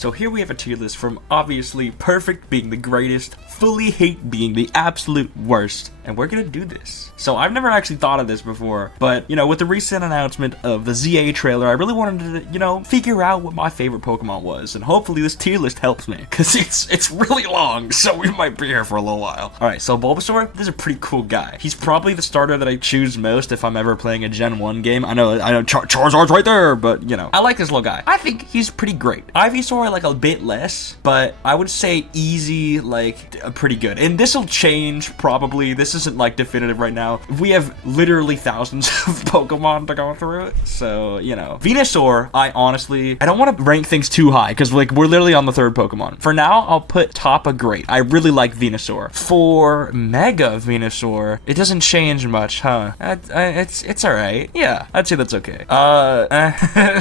So here we have a tier list from obviously perfect being the greatest, fully hate being the absolute worst. And we're gonna do this. So I've never actually thought of this before, but you know, with the recent announcement of the ZA trailer, I really wanted to, you know, figure out what my favorite Pokemon was, and hopefully this tier list helps me, because it's really long, so we might be here for a little while. Alright, so Bulbasaur, this is a pretty cool guy. He's probably the starter that I choose most if I'm ever playing a Gen 1 game. I know Charizard's right there, but you know, I like this little guy. I think he's pretty great. Ivysaur, I like a bit less, but I would say easy, like, pretty good. And this will change, probably. This isn't like definitive right now. We have literally thousands of Pokemon to go through it, so you know. Venusaur, I don't want to rank things too high because like we're literally on the third Pokemon. For now, I'll put top of great. I really like Venusaur. For Mega Venusaur, it doesn't change much, huh? It's all right. Yeah, I'd say that's okay.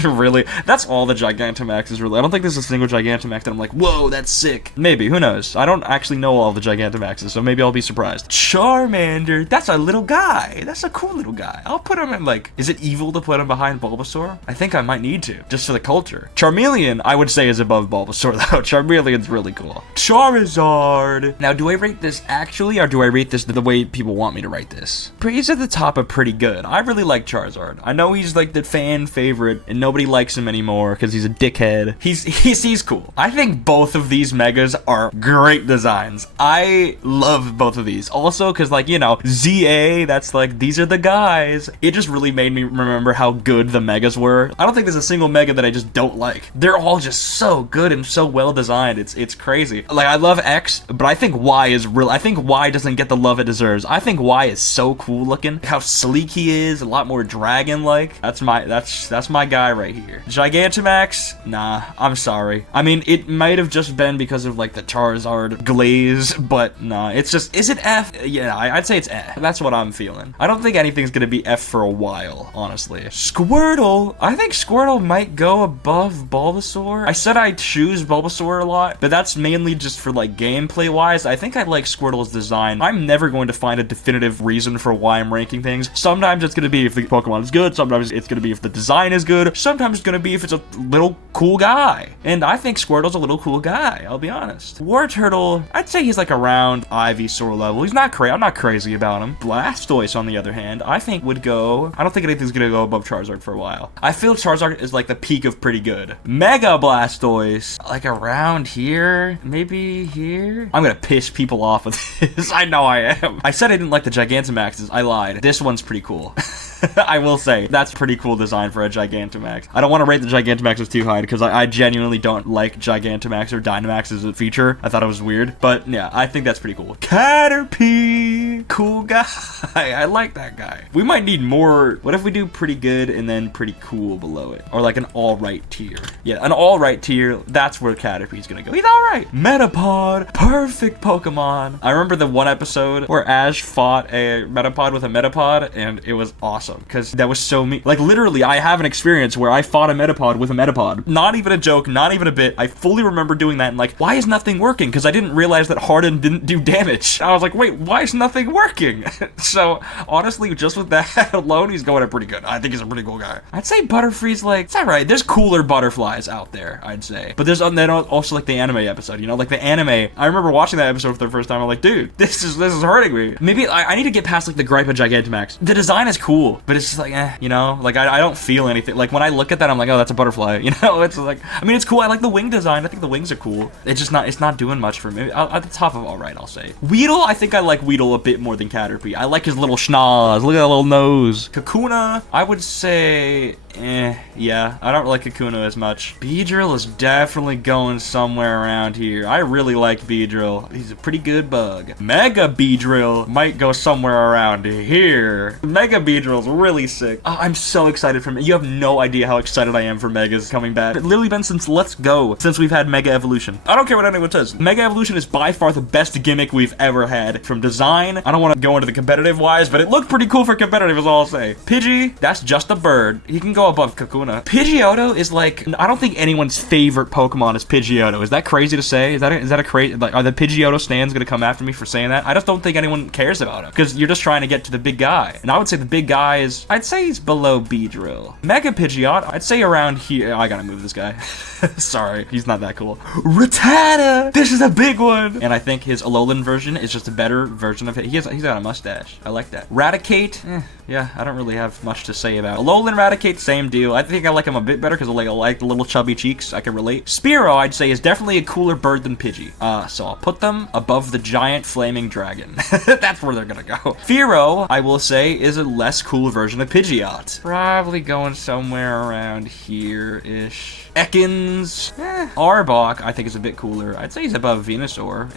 Really, that's all the Gigantamaxes. Really, I don't think there's a single Gigantamax that I'm like, whoa, that's sick. Maybe, who knows? I don't actually know all the Gigantamaxes, so maybe I'll be surprised. Charmander, that's a little guy. That's a cool little guy. I'll put him in, like, is it evil to put him behind Bulbasaur? I think I might need to, just for the culture. Charmeleon, I would say, is above Bulbasaur, though. Charmeleon's really cool. Charizard. Now, do I rate this actually, or do I rate this the way people want me to rate this? He's at the top of pretty good. I really like Charizard. I know he's, like, the fan favorite, and nobody likes him anymore, because he's a dickhead. He's cool. I think both of these Megas are great designs. I love both of these. Also, because, like, you know, ZA, that's like, these are the guys. It just really made me remember how good the Megas were. I don't think there's a single Mega that I just don't like. They're all just so good and so well designed. It's crazy. Like, I love X, but I think Y is real. I think Y doesn't get the love it deserves. I think Y is so cool looking. How sleek he is, a lot more dragon-like. That's my guy right here. Gigantamax, nah, I'm sorry. I mean, it might have just been because of like the Charizard glaze, but nah, it's just, is it F? Yeah, I'd say it's F. That's what I'm feeling. I don't think anything's gonna be F for a while, honestly. Squirtle, I think Squirtle might go above Bulbasaur. I said I'd choose Bulbasaur a lot, but that's mainly just for like gameplay wise. I think I like Squirtle's design. I'm never going to find a definitive reason for why I'm ranking things. Sometimes it's gonna be if the Pokemon is good, sometimes it's gonna be if the design is good, sometimes it's gonna be if it's a little cool guy. And I think Squirtle's a little cool guy, I'll be honest. Wartortle, I'd say he's like around Ivysaur level. He's not crazy. I'm not crazy about him. Blastoise, on the other hand, I think would go, I don't think anything's gonna go above Charizard for a while. I feel Charizard is like the peak of pretty good. Mega Blastoise, like around here, maybe here. I'm gonna piss people off with this. I know I am. I said I didn't like the Gigantamaxes. I lied. This one's pretty cool. I will say, that's pretty cool design for a Gigantamax. I don't want to rate the Gigantamaxes too high, because I genuinely don't like Gigantamax or Dynamax as a feature. I thought it was weird, but yeah, I think that's pretty cool. Caterpie, cool guy. I like that guy. We might need more. What if we do pretty good and then pretty cool below it? Or like an alright tier. Yeah, an alright tier, that's where Caterpie's gonna go. He's alright. Metapod, perfect Pokemon. I remember the one episode where Ash fought a Metapod with a Metapod, and it was awesome. Because that was so me. Like, literally, I have an experience where I fought a Metapod with a Metapod. Not even a joke, not even a bit. I fully remember doing that and like, why is nothing working? Because I didn't realize that Harden didn't do damage. I was like, wait, why is nothing working? So, honestly, just with that alone, he's going in pretty good. I think he's a pretty cool guy. I'd say Butterfree's like, it's alright. There's cooler butterflies out there, I'd say. But there's then also like the anime episode, you know? Like the anime, I remember watching that episode for the first time. I'm like, dude, this is hurting me. Maybe I need to get past like the gripe of Gigantamax. The design is cool, but it's just like, you know, like I don't feel anything. Like when I look at that, I'm like, oh, that's a butterfly, you know? It's like, I mean, it's cool. I like the wing design. I think the wings are cool. It's not doing much for me. At the top of alright, I'll say. Weedle, I think I like Weedle a bit more than Caterpie. I like his little schnoz. Look at that little nose. Kakuna, I would say, yeah, I don't like Kakuna as much. Beedrill is definitely going somewhere around here. I really like Beedrill. He's a pretty good bug. Mega Beedrill might go somewhere around here. Mega Beedrill's really sick. Oh, I'm so excited for You have no idea how excited I am for Megas coming back. It's literally been since Let's Go, since we've had Mega Evolution. I don't care what anyone says. Mega Evolution is by far the best gimmick we've ever had. From design, I don't want to go into the competitive wise, but it looked pretty cool for competitive is all I'll say. Pidgey, that's just a bird. He can go go above Kakuna. Pidgeotto is like, I don't think anyone's favorite Pokemon is Pidgeotto. Is that crazy to say? Is that a crazy, like, are the Pidgeotto stands gonna come after me for saying that? I just don't think anyone cares about him, because you're just trying to get to the big guy. And I would say the big guy is, I'd say he's below Beedrill. Mega Pidgeot, I'd say around here. I gotta move this guy. Sorry, he's not that cool. Rattata! This is a big one! And I think his Alolan version is just a better version of it. He's got a mustache. I like that. Raticate, yeah, I don't really have much to say about. Alolan Raticate, same deal. I think I like him a bit better because I like the little chubby cheeks. I can relate. Spearow, I'd say, is definitely a cooler bird than Pidgey. So I'll put them above the giant flaming dragon. That's where they're gonna go. Fearow, I will say, is a less cool version of Pidgeot. Probably going somewhere around here-ish. Ekans, Arbok, I think is a bit cooler. I'd say he's above Venusaur.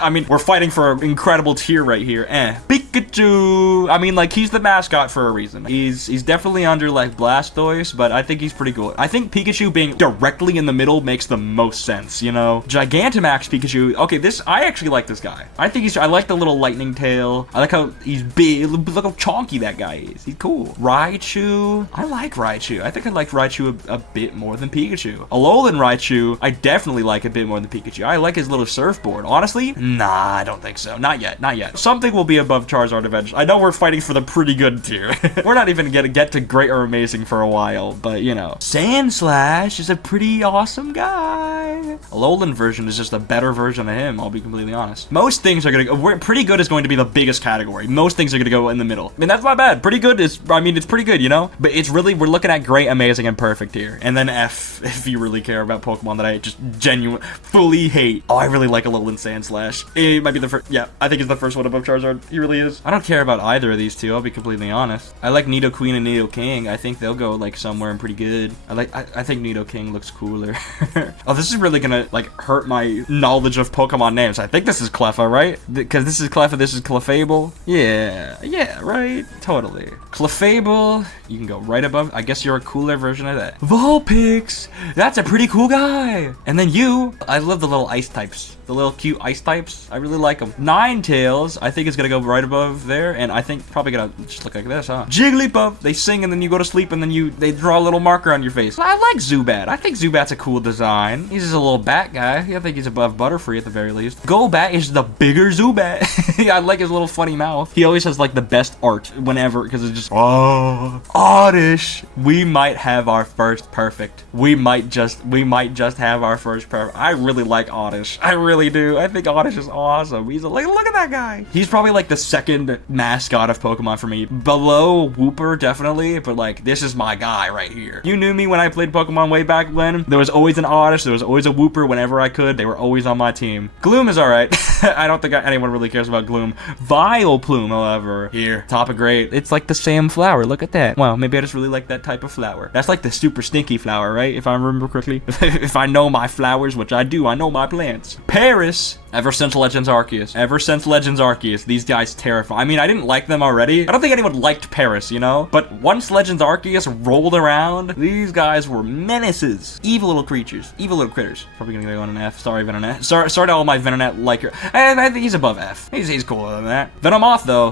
I mean, we're fighting for an incredible tier right here. Pikachu, I mean, like, he's the mascot for a reason. He's definitely under, like, Blastoise, but I think he's pretty cool. I think Pikachu being directly in the middle makes the most sense, you know? Gigantamax Pikachu, okay, I actually like this guy. I like the little lightning tail. I like how he's big. Look how chonky that guy is. He's cool. Raichu, I like Raichu. I think I like Raichu a bit more than Pikachu. Alolan Raichu, I definitely like a bit more than Pikachu. I like his little surfboard. Honestly, nah, I don't think so. Not yet, not yet. Something will be above Charizard eventually. I know we're fighting for the pretty good tier. We're not even gonna get to great or amazing for a while, but you know. Sandslash is a pretty awesome guy. Alolan version is just a better version of him, I'll be completely honest. Most things are gonna go, pretty good is going to be the biggest category. Most things are gonna go in the middle. I mean, that's not bad. Pretty good is, I mean, it's pretty good, you know? But it's really, we're looking at great, amazing, and perfect here. And then F, if you really care about Pokemon that I just fully hate. Oh, I really like Alolan Sandslash. It might be the first, yeah, I think it's the first one above Charizard. He really is. I don't care about either of these two, I'll be completely honest. I like Nidoqueen and Nidoking. I think they'll go, like, somewhere and pretty good. I think Nidoking looks cooler. Oh, this is really gonna, like, hurt my knowledge of Pokemon names. I think this is Cleffa, right? Because this is Cleffa, this is Clefable. Yeah, right? Totally. Clefable, you can go right above. I guess you're a cooler version of that. Vulpix! That's a pretty cool guy. And then you, I love the little ice types. The little cute ice types. I really like them. Ninetales, I think is gonna go right above there. And I think probably gonna just look like this, huh? Jigglypuff, they sing and then you go to sleep and then they draw a little marker on your face. I like Zubat. I think Zubat's a cool design. He's just a little bat guy. I think he's above Butterfree at the very least. Golbat is the bigger Zubat. I like his little funny mouth. He always has like the best art whenever, because it's just, oh, Oddish. We might have our first perfect. We might just have our first perfect. I really like Oddish. I really do. I think Oddish is awesome. He's like, look at that guy. He's probably like the second mascot of Pokemon for me. Below Wooper, definitely, but like, this is my guy right here. You knew me when I played Pokemon way back when. There was always an Oddish. There was always a Wooper whenever I could. They were always on my team. Gloom is alright. I don't think anyone really cares about Gloom. Vileplume, however, here, top of great. It's like the same flower. Look at that. Wow, maybe I just really like that type of flower. That's like the super stinky flower, right? If I remember correctly. If I know my flowers, which I do, I know my plants. Paris, ever since Legends Arceus. Ever since Legends Arceus, these guys terrify. I mean, I didn't like them already. I don't think anyone liked Paris, you know? But once Legends Arceus rolled around, these guys were menaces. Evil little creatures. Evil little critters. Probably gonna go on an F. Sorry, Venonat. Sorry to all my Venonat liker. And I think he's above F. He's cooler than that. Venomoth, though,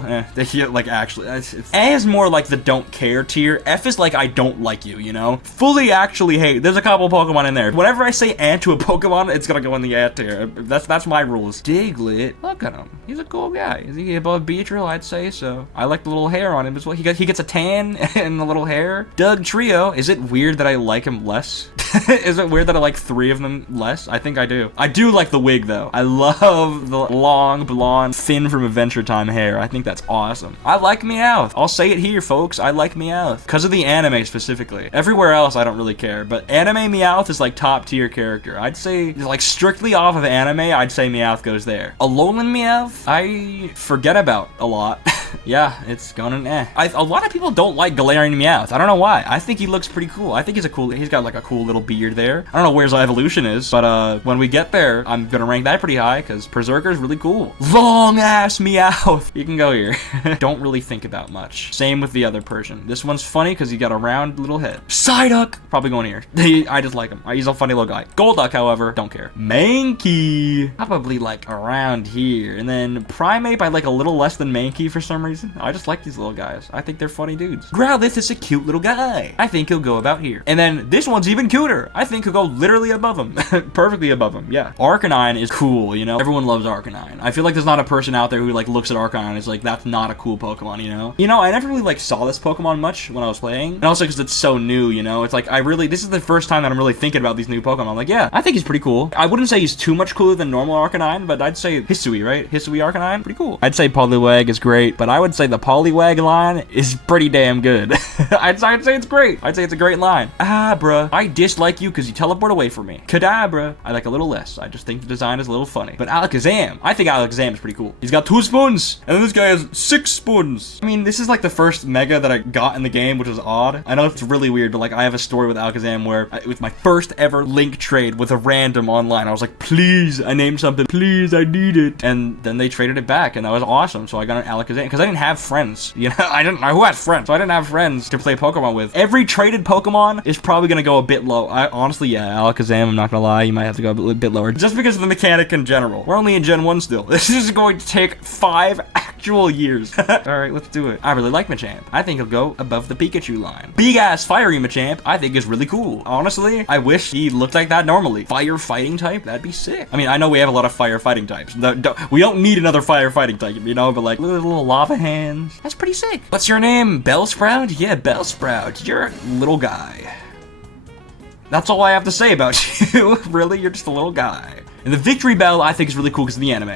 like, actually, A is more like the don't care tier. F is like, I don't like you, you know? Fully actually hate. There's a couple Pokemon in there. Whenever I say and to a Pokemon, it's gonna go in the A tier. That's my rules. Diglett, look at him. He's a cool guy. Is he above Beedrill? I'd say so. I like the little hair on him as well. He gets a tan and the little hair. Doug Trio, is it weird that I like him less? Is it weird that I like 3 of them less? I think I do. I do like the wig though. I love the long blonde Finn from Adventure Time hair. I think that's awesome. I like Meowth. I'll say it here, folks. I like Meowth because of the anime specifically. Everywhere else, I don't really care. But anime Meowth is like top tier character. I'd say like strictly off of anime, I'd say Meowth goes there. Alolan Meowth, I forget about a lot. Yeah, it's going in a lot of people don't like Galarian Meowth. I don't know why. I think he looks pretty cool. I think he's got like a cool little beard there. I don't know where his evolution is, but when we get there, I'm gonna rank that pretty high because Berserker is really cool. Long ass Meowth. You can go here. Don't really think about much. Same with the other Persian. This one's funny because he got a round little head. Psyduck, probably going here. I just like him. He's a funny little guy. Golduck, however, don't care. Mankey, probably like around here. And then Primeape, I like a little less than Mankey for some reason. reason. I just like these little guys. I think they're funny dudes. Growlithe is a cute little guy. I think he'll go about here. And then this one's even cuter. I think he'll go literally above him. Perfectly above him, yeah. Arcanine is cool, you know? Everyone loves Arcanine. I feel like there's not a person out there who like looks at Arcanine and is like, that's not a cool Pokemon, you know? You know, I never really like saw this Pokemon much when I was playing. And also because it's so new, you know? It's like, this is the first time that I'm really thinking about these new Pokemon. I'm like, yeah, I think he's pretty cool. I wouldn't say he's too much cooler than normal Arcanine, but I'd say Hisui, right? Hisui Arcanine, pretty cool. I'd say Poliwag is great, but I would say the Poliwag line is pretty damn good. I'd say it's great. I'd say it's a great line. Abra, I dislike you because you teleport away from me. Kadabra, I like a little less. I just think the design is a little funny. But Alakazam, I think Alakazam is pretty cool. He's got 2 spoons, and then this guy has 6 spoons. I mean, this is like the first Mega that I got in the game, which was odd. I know it's really weird, but like I have a story with Alakazam where it was my first ever link trade with a random online. I was like, please, I named something. Please, I need it. And then they traded it back, and that was awesome. So I got an Alakazam because I didn't have friends. You know, I didn't know who had friends, so I didn't have friends to play Pokemon with. Every traded Pokemon is probably gonna go a bit low. Honestly, yeah, Alakazam, I'm not gonna lie, you might have to go a bit lower just because of the mechanic in general. We're only in Gen 1 still. This is going to take 5 actual years. Alright, let's do it. I really like Machamp. I think he'll go above the Pikachu line. Big ass fiery Machamp, I think is really cool. Honestly, I wish he looked like that normally. Fire fighting type, that'd be sick. I mean, I know we have a lot of fire fighting types. We don't need another fire fighting type, you know, but like little lava hands. That's pretty sick. What's your name? Bellsprout? Yeah, Bellsprout. You're a little guy. That's all I have to say about you. Really, you're just a little guy. And the Victory Bell, I think, is really cool because of the anime.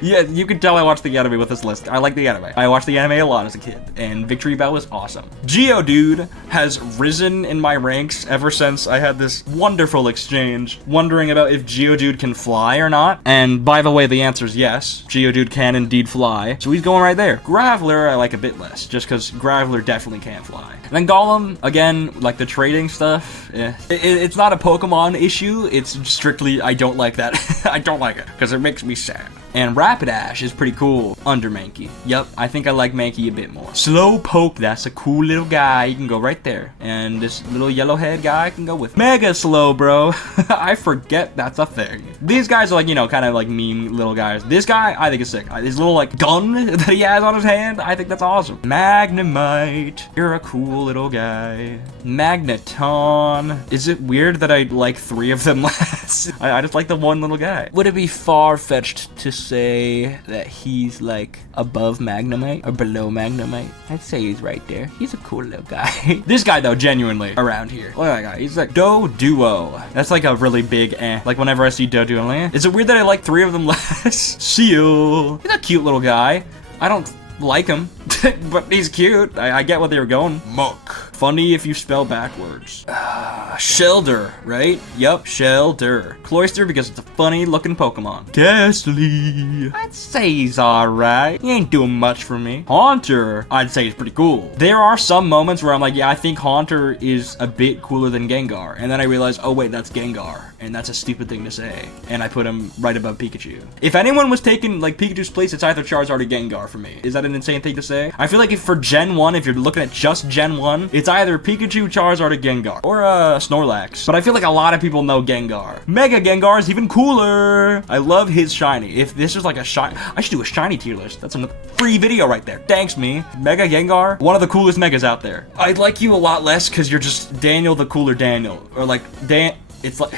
Yeah, you can tell I watched the anime with this list. I like the anime. I watched the anime a lot as a kid, and Victory Bell was awesome. Geodude has risen in my ranks ever since I had this wonderful exchange, wondering about if Geodude can fly or not. And by the way, the answer is yes. Geodude can indeed fly, so he's going right there. Graveler, I like a bit less, just because Graveler definitely can't fly. And then Golem, again, like the trading stuff, it's not a Pokemon issue, it's strictly, I don't like that. I don't like it, because it makes me sad. And Rapidash is pretty cool under Mankey. Yup, I think I like Mankey a bit more. Slowpoke, that's a cool little guy. You can go right there. And this little yellowhead guy can go with Mega Slow, bro. I forget that's a thing. These guys are like, you know, kind of like meme little guys. This guy, I think is sick. His little like gun that he has on his hand, I think that's awesome. Magnemite, you're a cool little guy. Magneton. Is it weird that I like 3 of them less? I just like the one little guy. Would it be far-fetched to say that he's like above Magnemite or below Magnemite? I'd say he's right there. He's a cool little guy. This guy though, genuinely around here. Look at that guy. He's like Doduo. That's like a really big Like whenever I see Doduo, I'm like, is it weird that I like 3 of them less? Seal. He's a cute little guy. I don't like him, but he's cute. I get what they were going. Muck. Funny if you spell backwards. Shelder, right? Yup, Shelder. Cloyster because it's a funny looking Pokemon. Ghastly. I'd say he's alright. He ain't doing much for me. Haunter, I'd say he's pretty cool. There are some moments where I'm like, yeah, I think Haunter is a bit cooler than Gengar. And then I realize, oh wait, that's Gengar. And that's a stupid thing to say. And I put him right above Pikachu. If anyone was taking like Pikachu's place, it's either Charizard or Gengar for me. Is that an insane thing to say? I feel like if for Gen 1, if you're looking at just Gen 1, it's either Pikachu, Charizard, or Gengar. Or Snorlax. But I feel like a lot of people know Gengar. Mega Gengar is even cooler. I love his shiny. If this was like a shiny, I should do a shiny tier list. That's a free video right there. Thanks, me. Mega Gengar, one of the coolest megas out there. I'd like you a lot less because you're just Daniel the cooler Daniel. Or like, it's like,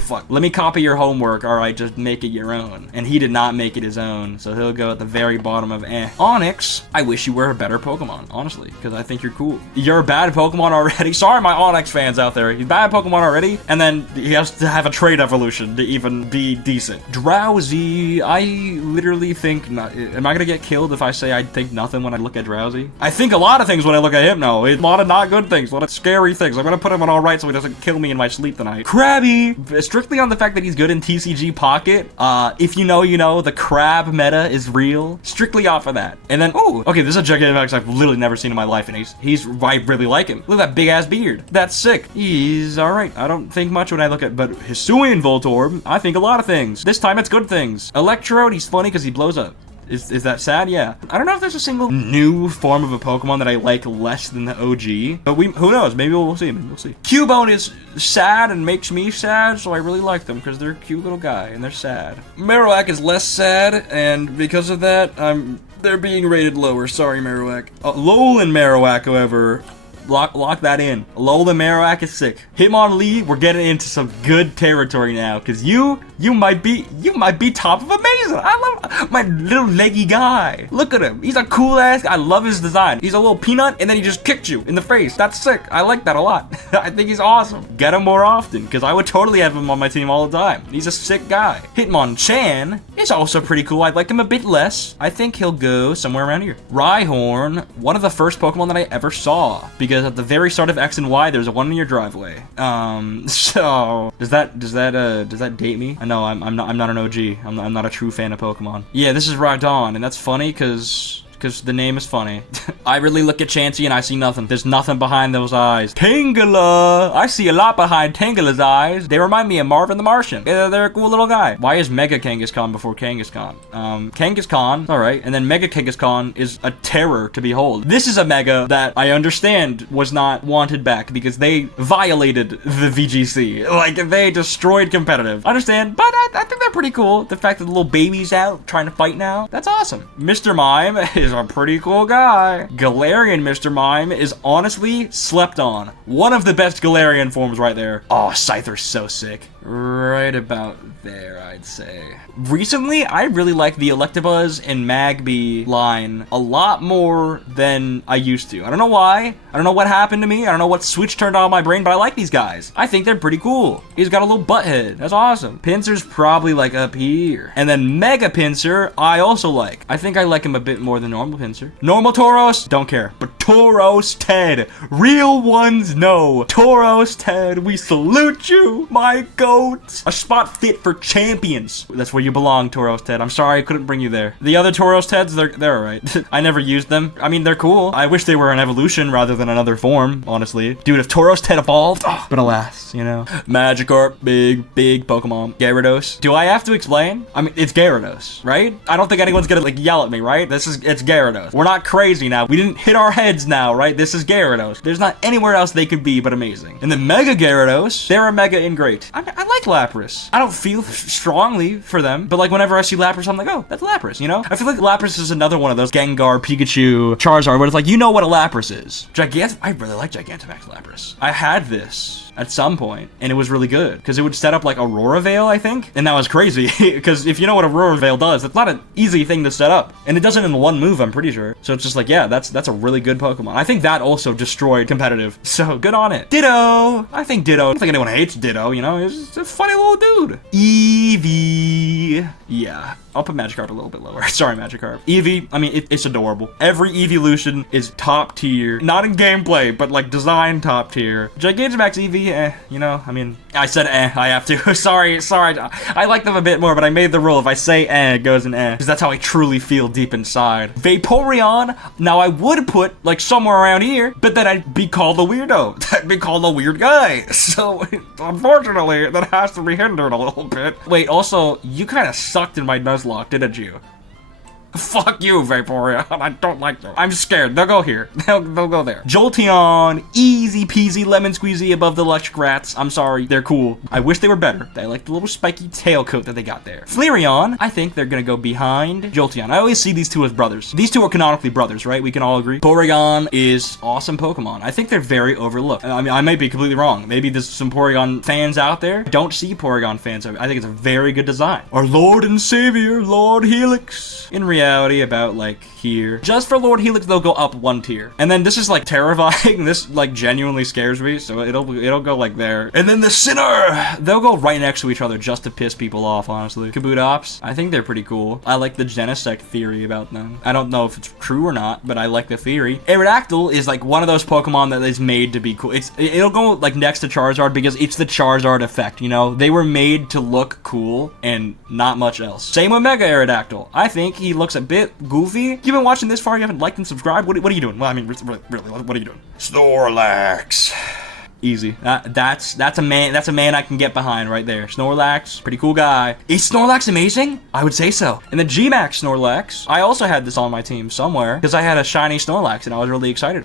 fuck. Let me copy your homework, alright, just make it your own. And he did not make it his own, so he'll go at the very bottom of Onix, I wish you were a better Pokemon, honestly, because I think you're cool. You're a bad Pokemon already. Sorry, my Onix fans out there. He's bad Pokemon already, and then he has to have a trait evolution to even be decent. Drowsy, I literally think, am I gonna get killed if I say I think nothing when I look at Drowsy? I think a lot of things when I look at him, no. A lot of not good things, a lot of scary things. I'm gonna put him on alright so he doesn't kill me in my sleep tonight. Krabby, strictly on the fact that he's good in TCG Pocket. If you know, you know, the crab meta is real. Strictly off of that. And then, ooh, okay, this is a Gigantamax I've literally never seen in my life, and I really like him. Look at that big ass beard. That's sick. He's alright. I don't think much when I look at, but Hisuian Voltorb, I think a lot of things. This time it's good things. Electrode, he's funny because he blows up. Is that sad? Yeah. I don't know if there's a single new form of a Pokemon that I like less than the OG, but who knows? Maybe we'll see. Maybe we'll see. Cubone is sad and makes me sad, so I really like them because they're a cute little guy and they're sad. Marowak is less sad, and because of that, they're being rated lower. Sorry, Marowak. Alolan Marowak, however, lock that in. Alolan Marowak is sick. Hitmonlee, we're getting into some good territory now, because you might be top of amazing. I love my little leggy guy. Look at him. He's a cool ass. I love his design. He's a little peanut, and then he just kicked you in the face. That's sick. I like that a lot. I think he's awesome. Get him more often, because I would totally have him on my team all the time. He's a sick guy. Hitmonchan is also pretty cool. I'd like him a bit less. I think he'll go somewhere around here. Rhyhorn, one of the first Pokemon that I ever saw, because at the very start of X and Y, there's a one in your driveway. So does that date me? I know I'm not an OG. I'm not a true fan of Pokemon. Yeah, this is Rhydon, and that's funny because the name is funny. I really look at Chansey and I see nothing. There's nothing behind those eyes. Tangela! I see a lot behind Tangela's eyes. They remind me of Marvin the Martian. They're a cool little guy. Why is Mega Kangaskhan before Kangaskhan? Kangaskhan, alright, and then Mega Kangaskhan is a terror to behold. This is a Mega that I understand was not wanted back because they violated the VGC. Like, they destroyed competitive. Understand, but I think they're pretty cool. The fact that the little baby's out trying to fight now, that's awesome. Mr. Mime is a pretty cool guy. Galarian Mr. Mime is honestly slept on. One of the best Galarian forms right there. Oh, Scyther's so sick. Right about there, I'd say. Recently, I really like the Electabuzz and Magby line a lot more than I used to. I don't know why. I don't know what happened to me. I don't know what switch turned on my brain, but I like these guys. I think they're pretty cool. He's got a little butt head. That's awesome. Pinsir's probably like up here. And then Mega Pinsir, I also like. I think I like him a bit more than normal Pinsir. Normal Tauros, don't care. But Tauros Ted, real ones know. Tauros Ted, we salute you, my goat. A spot fit for champions. That's where you belong, Tauros Ted. I'm sorry I couldn't bring you there. The other Tauros Teds, they're alright. I never used them. I mean, they're cool. I wish they were an evolution rather than another form, honestly. Dude, if Tauros Ted evolved, but alas, you know. Magikarp, big Pokemon. Gyarados. Do I have to explain? I mean, it's Gyarados, right? I don't think anyone's gonna, like, yell at me, right? It's Gyarados. We're not crazy now. We didn't hit our heads now, right? This is Gyarados. There's not anywhere else they could be but amazing. And the Mega Gyarados, they're a Mega in Great. I like Lapras. I don't feel strongly for them, but like whenever I see Lapras, I'm like, oh, that's Lapras, you know? I feel like Lapras is another one of those Gengar, Pikachu, Charizard, where it's like, you know what a Lapras is. I really like Gigantamax Lapras. I had this at some point, and it was really good, because it would set up like Aurora Veil, I think, and that was crazy, because if you know what Aurora Veil does, it's not an easy thing to set up, and it does it in one move, I'm pretty sure. So it's just like, yeah, that's a really good Pokemon. I think that also destroyed competitive, so good on it. Ditto! I think Ditto, I don't think anyone hates Ditto, you know? He's just a funny little dude. Eevee. Yeah. I'll put Magikarp a little bit lower. Sorry, Magikarp. Eevee, I mean, it's adorable. Every Eeveelution is top tier. Not in gameplay, but like design top tier. Gigantamax Eevee, you know, I mean, I said I have to. sorry. I like them a bit more, but I made the rule. If I say it goes in because that's how I truly feel deep inside. Vaporeon, now I would put like somewhere around here, but then I'd be called a weirdo. I'd be called a weird guy. So, unfortunately, that has to be hindered a little bit. Wait, also, you kind of sucked in my Nuzlocke, didn't you? Fuck you, Vaporeon. I don't like them. I'm scared. They'll go here. They'll go there. Jolteon, easy peasy lemon squeezy above the electric rats. I'm sorry. They're cool. I wish they were better. I like the little spiky tail coat that they got there. Flareon, I think they're gonna go behind Jolteon. I always see these two as brothers. These two are canonically brothers, right? We can all agree. Porygon is awesome Pokemon. I think they're very overlooked. I mean, I might be completely wrong. Maybe there's some Porygon fans out there. Don't see Porygon fans. I think it's a very good design. Our Lord and Savior, Lord Helix. In reality, about like here. Just for Lord Helix, they'll go up one tier. And then this is like terrifying. This like genuinely scares me. So it'll go like there. And then the Sinner, they'll go right next to each other just to piss people off, honestly. Kabutops, I think they're pretty cool. I like the Genesect theory about them. I don't know if it's true or not, but I like the theory. Aerodactyl is like one of those Pokemon that is made to be cool. It'll go like next to Charizard because it's the Charizard effect, you know? They were made to look cool and not much else. Same with Mega Aerodactyl. I think he looks a bit goofy. You've been watching this far, you haven't liked and subscribed? What are you doing? Well, I mean, really, what are you doing? Snorlax. Easy. That's a man I can get behind right there. Snorlax, pretty cool guy. Is Snorlax amazing? I would say so. And the G-Max Snorlax, I also had this on my team somewhere because I had a shiny Snorlax and I was really excited.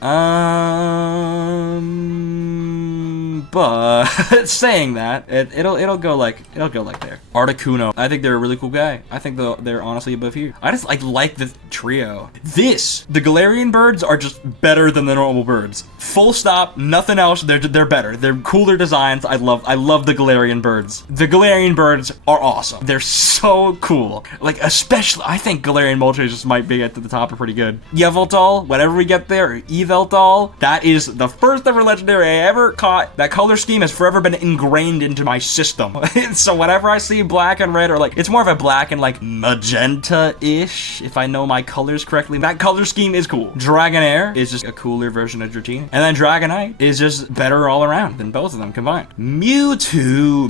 But saying that, it'll go like there. Articuno, I think they're a really cool guy. I think they're honestly above here. I just like the trio. The Galarian birds are just better than the normal birds. Full stop, nothing else. They're better. They're cooler designs. I love the Galarian birds. The Galarian birds are awesome. They're so cool. Like, especially, I think Galarian Moltres might be at the top are pretty good. Yveltal, whenever we get there, Yveltal, that is the first ever legendary I ever caught. That color scheme has forever been ingrained into my system. So whenever I see black and red, or like, it's more of a black and like magenta-ish, if I know my colors correctly, that color scheme is cool. Dragonair is just a cooler version of Dratini. And then Dragonite is just better all around than both of them combined. Mewtwo,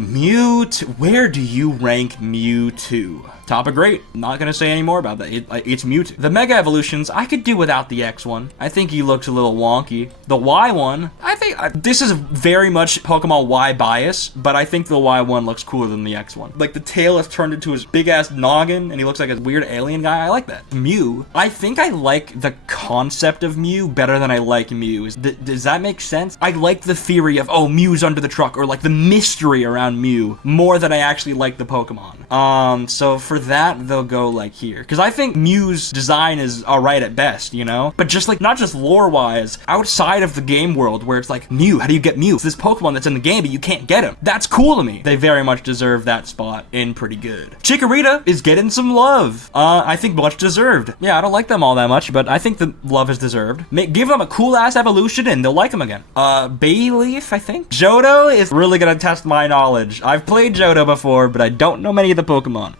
where do you rank Mewtwo? Top of great. Not gonna say any more about that. It's Mewtwo. The Mega Evolutions, I could do without the X one. I think he looks a little wonky. The Y one, I think this is very much Pokemon Y bias, but I think the Y one looks cooler than the X one. Like, the tail has turned into his big ass noggin, and he looks like a weird alien guy. I like that. Mew, I think I like the concept of Mew better than I like Mew. Does that make sense? I like the theory of, oh, Mew's under the truck, or like the mystery around Mew more than I actually like the Pokemon. So for that, they'll go like here, because I think Mew's design is alright at best, you know? But just like, not just lore-wise, outside of the game world, where it's like, Mew, how do you get Mew? It's this Pokemon that's in the game, but you can't get him. That's cool to me. They very much deserve that spot in pretty good. Chikorita is getting some love. I think much deserved. Yeah, I don't like them all that much, but I think the love is deserved. Give them a cool-ass evolution, and they'll like them again. Bayleaf, I think? Johto is really gonna test my knowledge. I've played Johto before, but I don't know many of the Pokemon.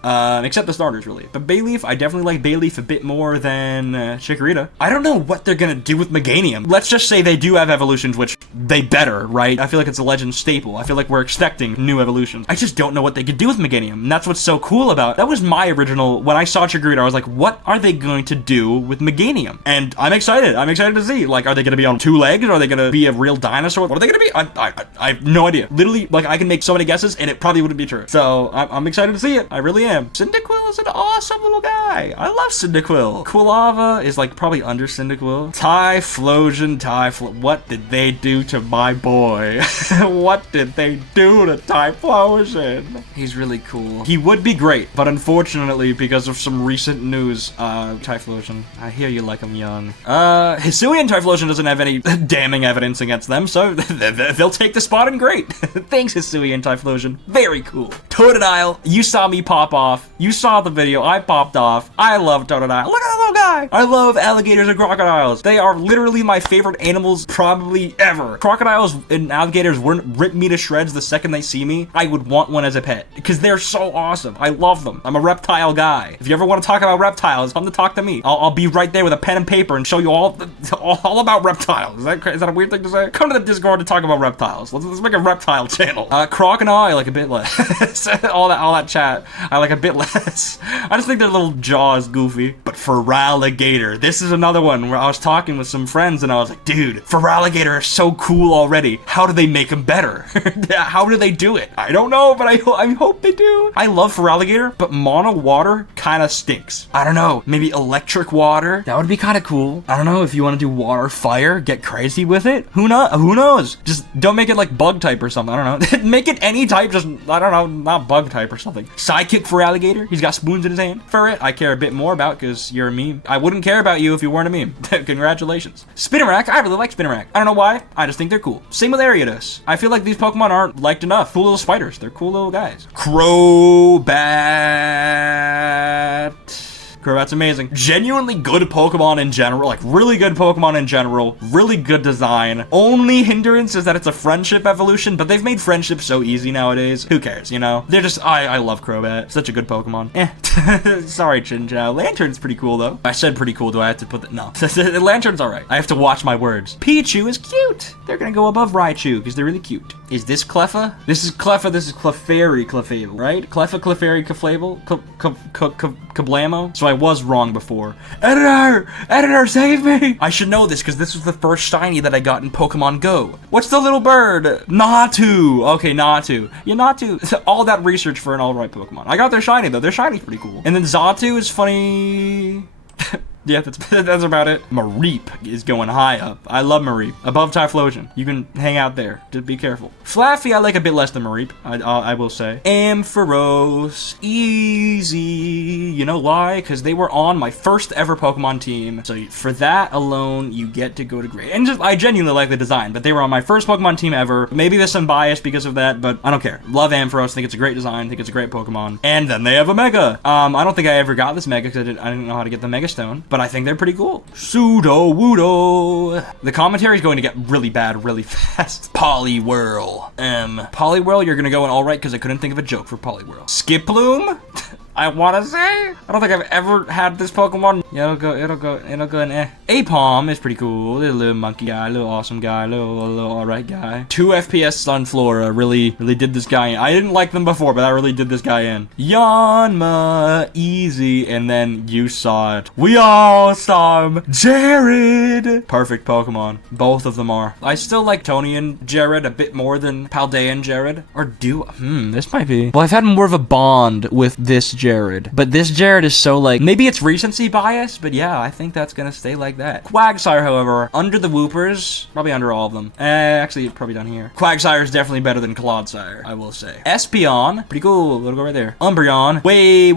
Except the starters, really. But Bayleaf, I definitely like Bayleaf a bit more than Chikorita. I don't know what they're gonna do with Meganium. Let's just say they do have evolutions, which they better, right? I feel like it's a Legend staple. I feel like we're expecting new evolutions. I just don't know what they could do with Meganium. And that's what's so cool about it. That was my original, when I saw Chikorita, I was like, what are they going to do with Meganium? And I'm excited. I'm excited to see. Like, are they gonna be on 2 legs? Are they gonna be a real dinosaur? What are they gonna be? I have no idea. Literally, like, I can make so many guesses, and it probably wouldn't be true. So, I'm excited to see it. I really am. Cyndaquil is an awesome little guy. I love Cyndaquil. Quilava is like probably under Cyndaquil. Typhlosion, what did they do to my boy? What did they do to Typhlosion? He's really cool. He would be great, but unfortunately, because of some recent news, Typhlosion, I hear you like him young. Hisuian Typhlosion doesn't have any damning evidence against them, so they'll take the spot and great. Thanks, Hisuian Typhlosion. Very cool. Totodile, you saw me pop off. You saw the video, I popped off. I love Totodile. Look at that little guy. I love alligators and crocodiles. They are literally my favorite animals probably ever. Crocodiles and alligators wouldn't rip me to shreds the second they see me. I would want one as a pet because they're so awesome. I love them. I'm a reptile guy. If you ever want to talk about reptiles, come to talk to me. I'll be right there with a pen and paper and show you all about reptiles. Is that a weird thing to say? Come to the Discord to talk about reptiles. Let's make a reptile channel. Crocodile, I like a bit less. all that chat, I like a bit less. I just think their little jaw is goofy. But Feraligatr, this is another one where I was talking with some friends and I was like, dude, Feraligatr is so cool already. How do they make him better? How do they do it? I don't know, but I hope they do. I love Feraligatr, but mono water kind of stinks. I don't know, maybe electric water? That would be kind of cool. I don't know if you want to do water, fire, get crazy with it. Who knows? Just don't make it like bug type or something. I don't know. Make it any type, just, I don't know, not bug type or something. Sidekick Feraligatr, he's got spoons in his hand. Ferret, I care a bit more about because you're a meme. I wouldn't care about you if you weren't a meme. Congratulations. Spinarak, I really like Spinarak. I don't know why, I just think they're cool. Same with Ariados. I feel like these Pokemon aren't liked enough. Cool little spiders. They're cool little guys. Crobat. Crobat's amazing. Genuinely good Pokemon in general, like really good Pokemon in general, really good design. Only hindrance is that it's a friendship evolution, but they've made friendship so easy nowadays. Who cares, you know? They're just, I love Crobat. Such a good Pokemon. Sorry, Chinchou. Lantern's pretty cool, though. I said pretty cool, do I have to put that? No. Lantern's alright. I have to watch my words. Pichu is cute. They're gonna go above Raichu, because they're really cute. Is this Cleffa? This is Cleffa, this is Clefairy Clefable, right? Cleffa, Clefairy, Clefable, Kablamo. So I was wrong before. Editor! Editor, save me! I should know this because this was the first shiny that I got in Pokemon Go. What's the little bird? Natu! Okay, Natu. Yeah, Natu. All that research for an alright Pokemon. I got their shiny though. Their shiny's pretty cool. And then Xatu is funny. Yeah, that's about it. Mareep is going high up. I love Mareep. Above Typhlosion. You can hang out there. Just be careful. Flaffy, I like a bit less than Mareep, I will say. Ampharos, easy. You know why? Because they were on my first ever Pokemon team. So for that alone, you get to go to Great. And just, I genuinely like the design, but they were on my first Pokemon team ever. Maybe there's some bias because of that, but I don't care. Love Ampharos. Think it's a great design. Think it's a great Pokemon. And then they have a Mega. I don't think I ever got this Mega because I didn't know how to get the Mega Stone. But I think they're pretty cool. Sudowoodo. The commentary is going to get really bad really fast. Poliwhirl. Poliwhirl, you're gonna go in alright because I couldn't think of a joke for Poliwhirl. Skiploom? I wanna say? I don't think I've ever had this Pokemon. Yeah, it'll go in eh. Apom is pretty cool. A little monkey guy, a little awesome guy, a little alright guy. 2 FPS Sunflora really did this guy in. I didn't like them before, but I really did this guy in. Yanma, easy, and then you saw it. We all saw him. Jared! Perfect Pokemon. Both of them are. I still like Tony and Jared a bit more than Paldea and Jared. Or do, this might be. Well, I've had more of a bond with this Jared. But this Jared is so like, maybe it's recency bias, but yeah, I think that's gonna stay like that. Quagsire, however, under the Whoopers, probably under all of them. Actually, probably down here. Quagsire is definitely better than Clodsire, I will say. Espeon, pretty cool. It'll go right there. Umbreon, way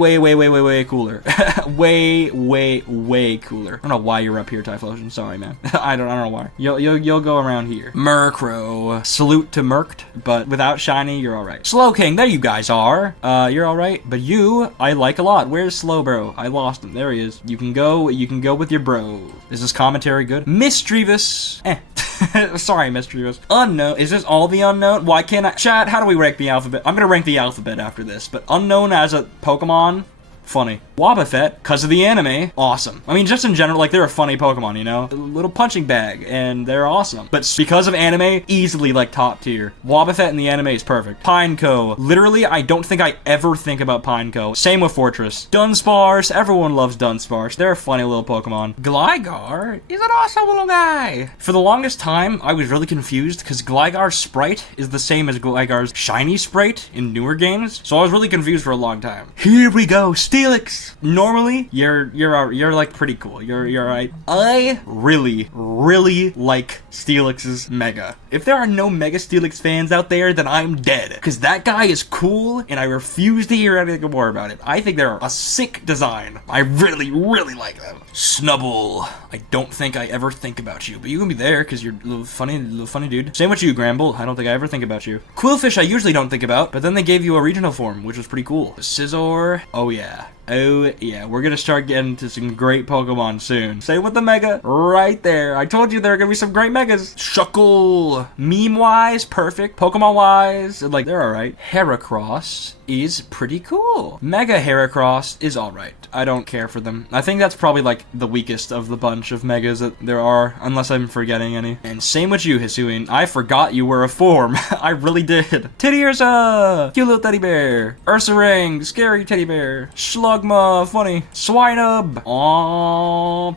cooler. way cooler. I don't know why you're up here, Typhlosion. Sorry, man. I don't know why. You'll go around here. Murkrow, salute to Murked, but without shiny, you're all right. Slowking, there you guys are. You're all right, but you, I like a lot. Where's Slowbro? I lost him. There he is. You can go with your bro. Is this commentary good? Misdreavus. Sorry, Misdreavus. Unknown. Is this all the unknown? Why can't I? Chat, how do we rank the alphabet? I'm gonna rank the alphabet after this, but unknown as a Pokemon? Funny. Wobbuffet, because of the anime, awesome. I mean, just in general, like, they're a funny Pokemon, you know? A little punching bag, and they're awesome. But because of anime, easily, like, top tier. Wobbuffet in the anime is perfect. Pineco. Literally, I don't think I ever think about Pineco. Same with Fortress. Dunsparce. Everyone loves Dunsparce. They're a funny little Pokemon. Gligar is an awesome little guy. For the longest time, I was really confused, because Gligar's sprite is the same as Gligar's shiny sprite in newer games. So I was really confused for a long time. Here we go. Steelix. Normally, you're like pretty cool. You're right. I really like Steelix's Mega. If there are no Mega Steelix fans out there, then I'm dead. Because that guy is cool, and I refuse to hear anything more about it. I think they're a sick design. I really like them. Snubbull. I don't think I ever think about you, but you can be there because you're a little funny dude. Same with you, Gramble. I don't think I ever think about you. Quillfish I usually don't think about, but then they gave you a regional form, which was pretty cool. Scizor. Oh yeah. Oh, yeah, we're gonna start getting to some great Pokemon soon. Same with the Mega, right there. I told you there are gonna be some great Megas. Shuckle, meme-wise, perfect. Pokemon-wise, like, they're alright. Heracross is pretty cool. Mega Heracross is alright. I don't care for them. I think that's probably, like, the weakest of the bunch of Megas that there are, unless I'm forgetting any. And same with you, Hisuian. I forgot you were a form. I really did. Teddiursa, cute little teddy bear. Ursaring, scary teddy bear. Slugma, funny. Swinub. Aww,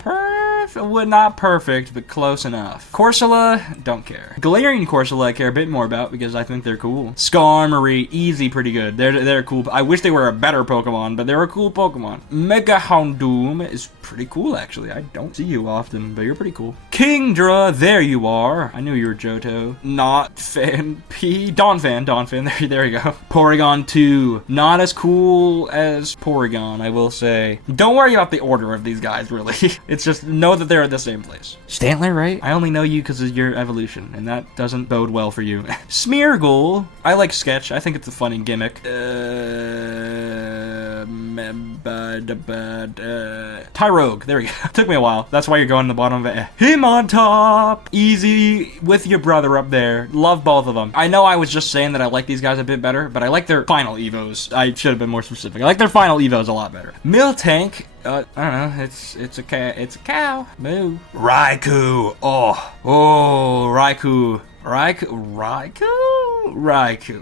well, not perfect, but close enough. Corsola, don't care. Galarian Corsola I care a bit more about because I think they're cool. Skarmory, easy, pretty good. They're cool. I wish they were a better Pokemon, but they're a cool Pokemon. Mega Houndoom is pretty cool, actually. I don't see you often, but you're pretty cool. Kingdra, there you are. I knew you were Johto. Not Fan P. Donphan. There you go. Porygon 2. Not as cool as Porygon, I will say. Don't worry about the order of these guys, really. It's just know that they're at the same place. Stantler, right? I only know you because of your evolution, and that doesn't bode well for you. Smeargle. I like Sketch. I think it's a funny gimmick. Tyrogue. There we go. Took me a while. That's why you're going to the bottom of it. Him on top. Easy with your brother up there. Love both of them. I know I was just saying that I like these guys a bit better, but I like their final Evos. I should have been more specific. I like their final Evos a lot better. Miltank. I don't know. It's a cat. It's a cow. Moo. Raikou. Oh, Raikou. Raikou. Raikou.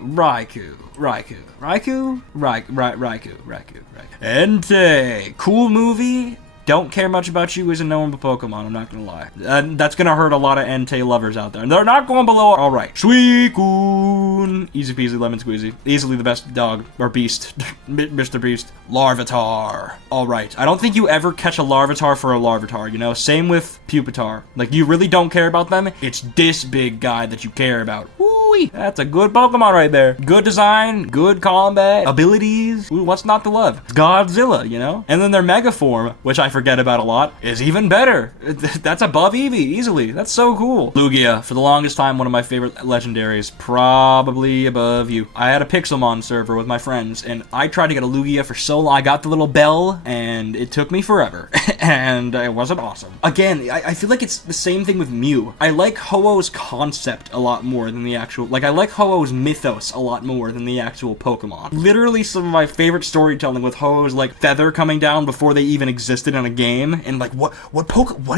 Entei. Cool movie. Don't care much about you as a normal Pokemon, I'm not gonna lie. That's gonna hurt a lot of Entei lovers out there. And they're not going below. Alright. Suicune. Easy peasy lemon squeezy. Easily the best dog. Or beast. Mr. Beast. Larvitar. Alright. I don't think you ever catch a Larvitar for a Larvitar, you know? Same with Pupitar. Like, you really don't care about them. It's this big guy that you care about. Woo-wee. That's a good Pokemon right there. Good design. Good combat. Abilities. Ooh, what's not to love? Godzilla, you know? And then their Mega Form, which I forget about a lot, is even better. That's above Eevee, easily. That's so cool. Lugia, for the longest time, one of my favorite legendaries. Probably above you. I had a Pixelmon server with my friends, and I tried to get a Lugia for so long. I got the little bell, and it took me forever. And it wasn't awesome. Again, I feel like it's the same thing with Mew. I like Ho-Oh's concept a lot more than the actual... Like, I like Ho-Oh's mythos a lot more than the actual Pokemon. Literally, some of my favorite storytelling with Ho-Oh's, like, feather coming down before they even existed in a game, and like, what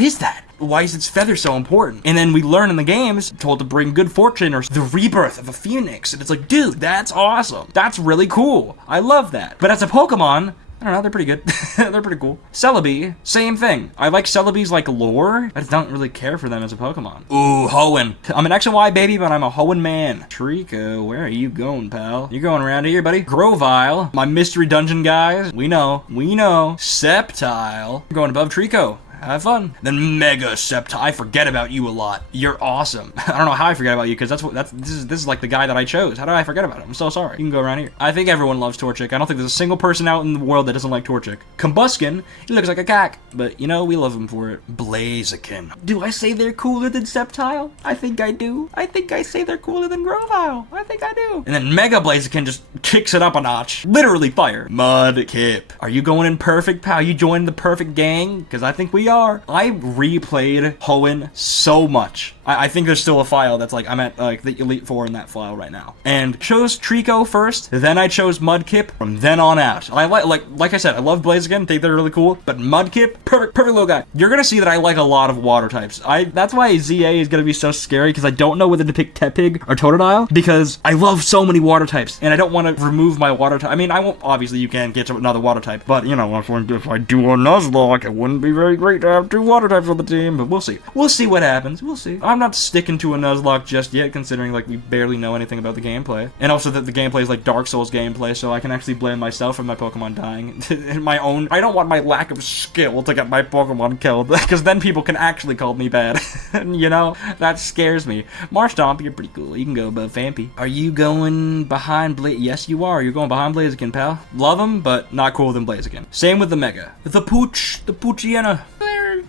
is that? Why is its feather so important? And then we learn in the games, told to bring good fortune or the rebirth of a phoenix, and it's like, dude, that's awesome. That's really cool. I love that. But as a Pokemon, I don't know, they're pretty good. They're pretty cool. Celebi, same thing. I like Celebi's, like, lore. I just don't really care for them as a Pokemon. Ooh, Hoenn. I'm an X and Y baby, but I'm a Hoenn man. Trico, where are you going, pal? You're going around here, buddy. Grovyle, my mystery dungeon guys. We know. Sceptile. You're going above Trico. Have fun. Then Mega Sceptile. I forget about you a lot. You're awesome. I don't know how I forget about you, because this is like the guy that I chose. How did I forget about him? I'm so sorry. You can go around here. I think everyone loves Torchic. I don't think there's a single person out in the world that doesn't like Torchic. Combuskin, he looks like a cack, but you know, we love him for it. Blaziken. Do I say they're cooler than Sceptile? I think I do. I think I say they're cooler than Grovyle. I think I do. And then Mega Blaziken just kicks it up a notch. Literally fire. Mudkip. Are you going in perfect, pal? You joined the perfect gang? Because I think we are. I replayed Hoenn so much. I think there's still a file that's like, I'm at like the Elite Four in that file right now. And chose Trico first, then I chose Mudkip from then on out. I like I said, I love Blaziken, think they're really cool, but Mudkip, perfect little guy. You're gonna see that I like a lot of water types. That's why ZA is gonna be so scary, because I don't know whether to pick Tepig or Totodile, because I love so many water types, and I don't want to remove my water type. I mean, I won't, obviously you can get to another water type, but you know, if I do a Nuzlocke, it wouldn't be very great to have 2 water types on the team, but we'll see. We'll see what happens. We'll see. I'm not sticking to a Nuzlocke just yet, considering like we barely know anything about the gameplay. And also that the gameplay is like Dark Souls gameplay, so I can actually blame myself for my Pokemon dying. My own. I don't want my lack of skill to get my Pokemon killed, because then people can actually call me bad. You know? That scares me. Marshtomp, you're pretty cool. You can go above Fampy. Are you going behind Yes, you are. You're going behind Blaziken, pal. Love him, but not cooler than Blaziken. Same with the Mega. The Poochyena.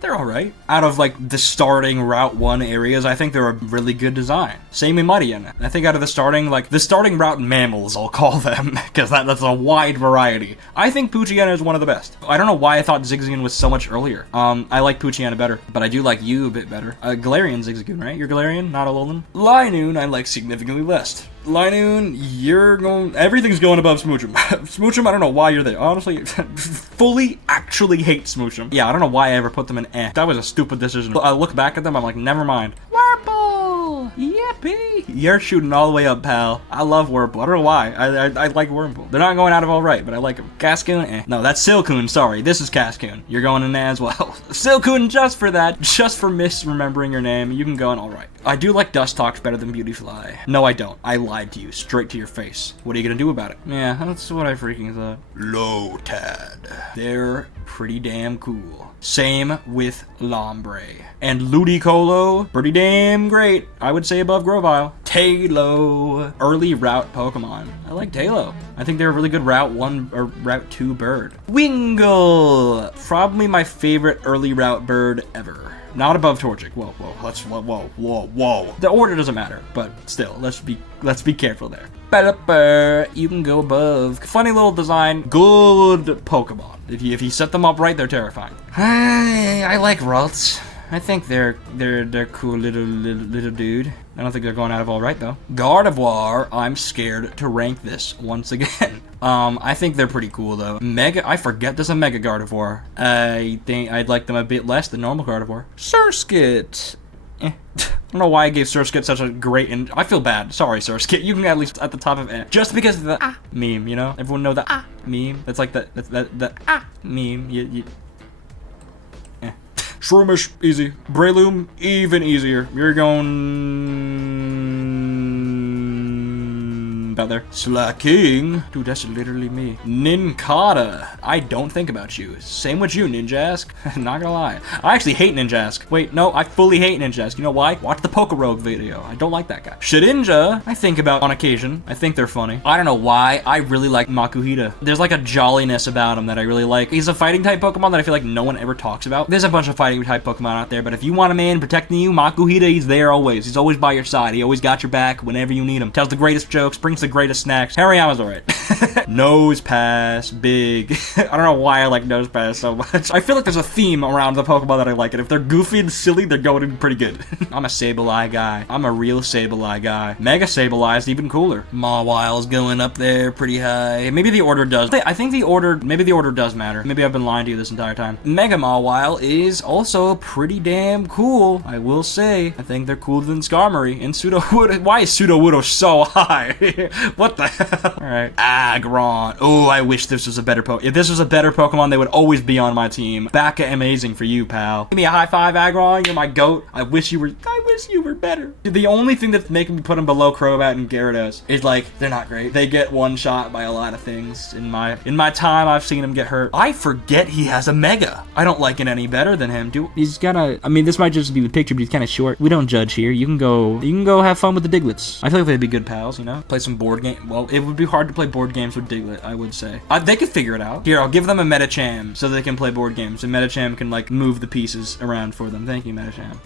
They're alright. Out of like the starting Route 1 areas, I think they're a really good design. Same with Muddian. I think out of the starting route mammals, I'll call them, because that's a wide variety. I think Poochyena is one of the best. I don't know why I thought Zigzagoon was so much earlier. I like Poochyena better, but I do like you a bit better. Galarian Zigzagoon, right? You're Galarian, not Alolan. Linoon, I like significantly less. Linoon, everything's going above Smoochum. Smoochum, I don't know why you're there. Honestly, fully actually hate Smoochum. Yeah, I don't know why I ever put them in eh. That was a stupid decision. I look back at them, I'm like, never mind. Wurmple! Yippee! You're shooting all the way up, pal. I love Wurmple. I don't know why. I like Wurmple. They're not going out of all right, but I like them. Cascoon, eh. No, that's Silcoon, sorry. This is Cascoon. You're going in as well. Silcoon just for that. Just for misremembering your name. You can go in all right. I do like Dustox better than Beautyfly. No, I don't. I lied to you, straight to your face. What are you gonna do about it? Yeah, that's what I freaking thought. Lotad. They're pretty damn cool. Same with Lombre. And Ludicolo, pretty damn great. I would say above Grovyle. Talo, early route Pokemon. I like Talo. I think they're a really good Route 1 or Route 2 bird. Wingull, probably my favorite early route bird ever. Not above Torchic. Whoa. The order doesn't matter, but still, let's be careful there. You can go above. Funny little design. Good Pokemon. If you set them up right, they're terrifying. I like Ralts. I think they're cool little dude. I don't think they're going out of all right though. Gardevoir, I'm scared to rank this once again. I think they're pretty cool though. I forget there's a Mega Gardevoir. I think I'd like them a bit less than normal Gardevoir. Surskit. I don't know why I gave Sirfetch'd such a great, and I feel bad. Sorry, Sirfetch'd. You can at least at the top of it. Just because of the meme, you know? Everyone know the meme? That's like the meme. Shroomish, easy. Breloom, even easier. You're going about there. Slacking. Dude, that's literally me. Nincada. I don't think about you. Same with you, Ninjask. Not gonna lie. I actually hate Ninjask. Wait, no, I fully hate Ninjask. You know why? Watch the Pokerogue video. I don't like that guy. Shedinja, I think about on occasion. I think they're funny. I don't know why. I really like Makuhita. There's like a jolliness about him that I really like. He's a fighting type Pokemon that I feel like no one ever talks about. There's a bunch of fighting type Pokemon out there, but if you want a man protecting you, Makuhita, he's there always. He's always by your side. He always got your back whenever you need him. Tells the greatest jokes, brings the greatest snacks. Hariyama's alright. Nose Pass, big. I don't know why I like Nose Pass so much. I feel like there's a theme around the Pokemon that I like, and if they're goofy and silly, they're going in pretty good. I'm a Sableye guy. I'm a real Sableye guy. Mega Sableye is even cooler. Mawile's going up there pretty high. Maybe the order does. I think the order, maybe the order does matter. Maybe I've been lying to you this entire time. Mega Mawile is also pretty damn cool, I will say. I think they're cooler than Skarmory and Sudowoodo. Why is Sudowoodo so high? What the hell? Alright. Aggron. Oh, I wish this was a better Pokemon. If this was a better Pokemon, they would always be on my team. Back at amazing for you, pal. Give me a high five, Aggron. You're my goat. I wish you were better. The only thing that's making me put them below Crobat and Gyarados is like, they're not great. They get one shot by a lot of things. In my time, I've seen him get hurt. I forget he has a Mega. I don't like it any better than him. He's kinda, I mean, this might just be the picture, but he's kind of short. We don't judge here. You can go have fun with the Diglets. I feel like they'd be good pals, you know? Play some board game. Well, it would be hard to play board games with Diglett, I would say. They could figure it out. Here, I'll give them a Metacham so they can play board games, and Metacham can, like, move the pieces around for them. Thank you, Metacham.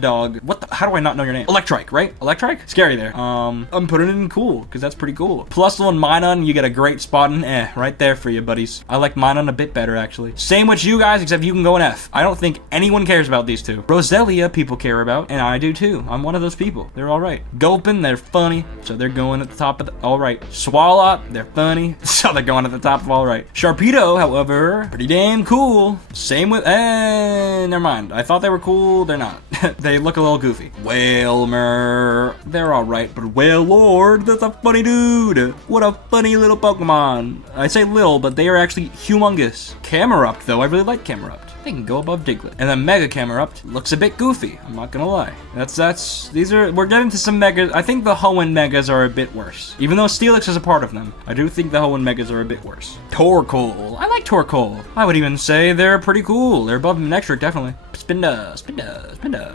Dog. What the? How do I not know your name? Electrike, right? Electrike? Scary there. I'm putting it in cool, because that's pretty cool. Plus one Minun, you get a great spot in right there for you, buddies. I like Minun a bit better, actually. Same with you guys, except you can go in F. I don't think anyone cares about these two. Roselia, people care about, and I do too. I'm one of those people. They're alright. Gulpin, they're funny, so they're going at the top of the alright. Swalot, they're funny, so they're going at the top of alright. Sharpedo, however, pretty damn cool. Same with, never mind. I thought they were cool, they're not. They look a little goofy. Wailmer, they're alright, but Wailord, that's a funny dude. What a funny little Pokemon. I say little, but they are actually humongous. Camerupt, though, I really like Camerupt. They can go above Diglett. And then Mega Camerupt looks a bit goofy. I'm not gonna lie. We're getting to some Megas. I think the Hoenn Megas are a bit worse. Even though Steelix is a part of them, I do think the Hoenn Megas are a bit worse. Torkoal. I like Torkoal. I would even say they're pretty cool. They're above Nectric, definitely. Spinda.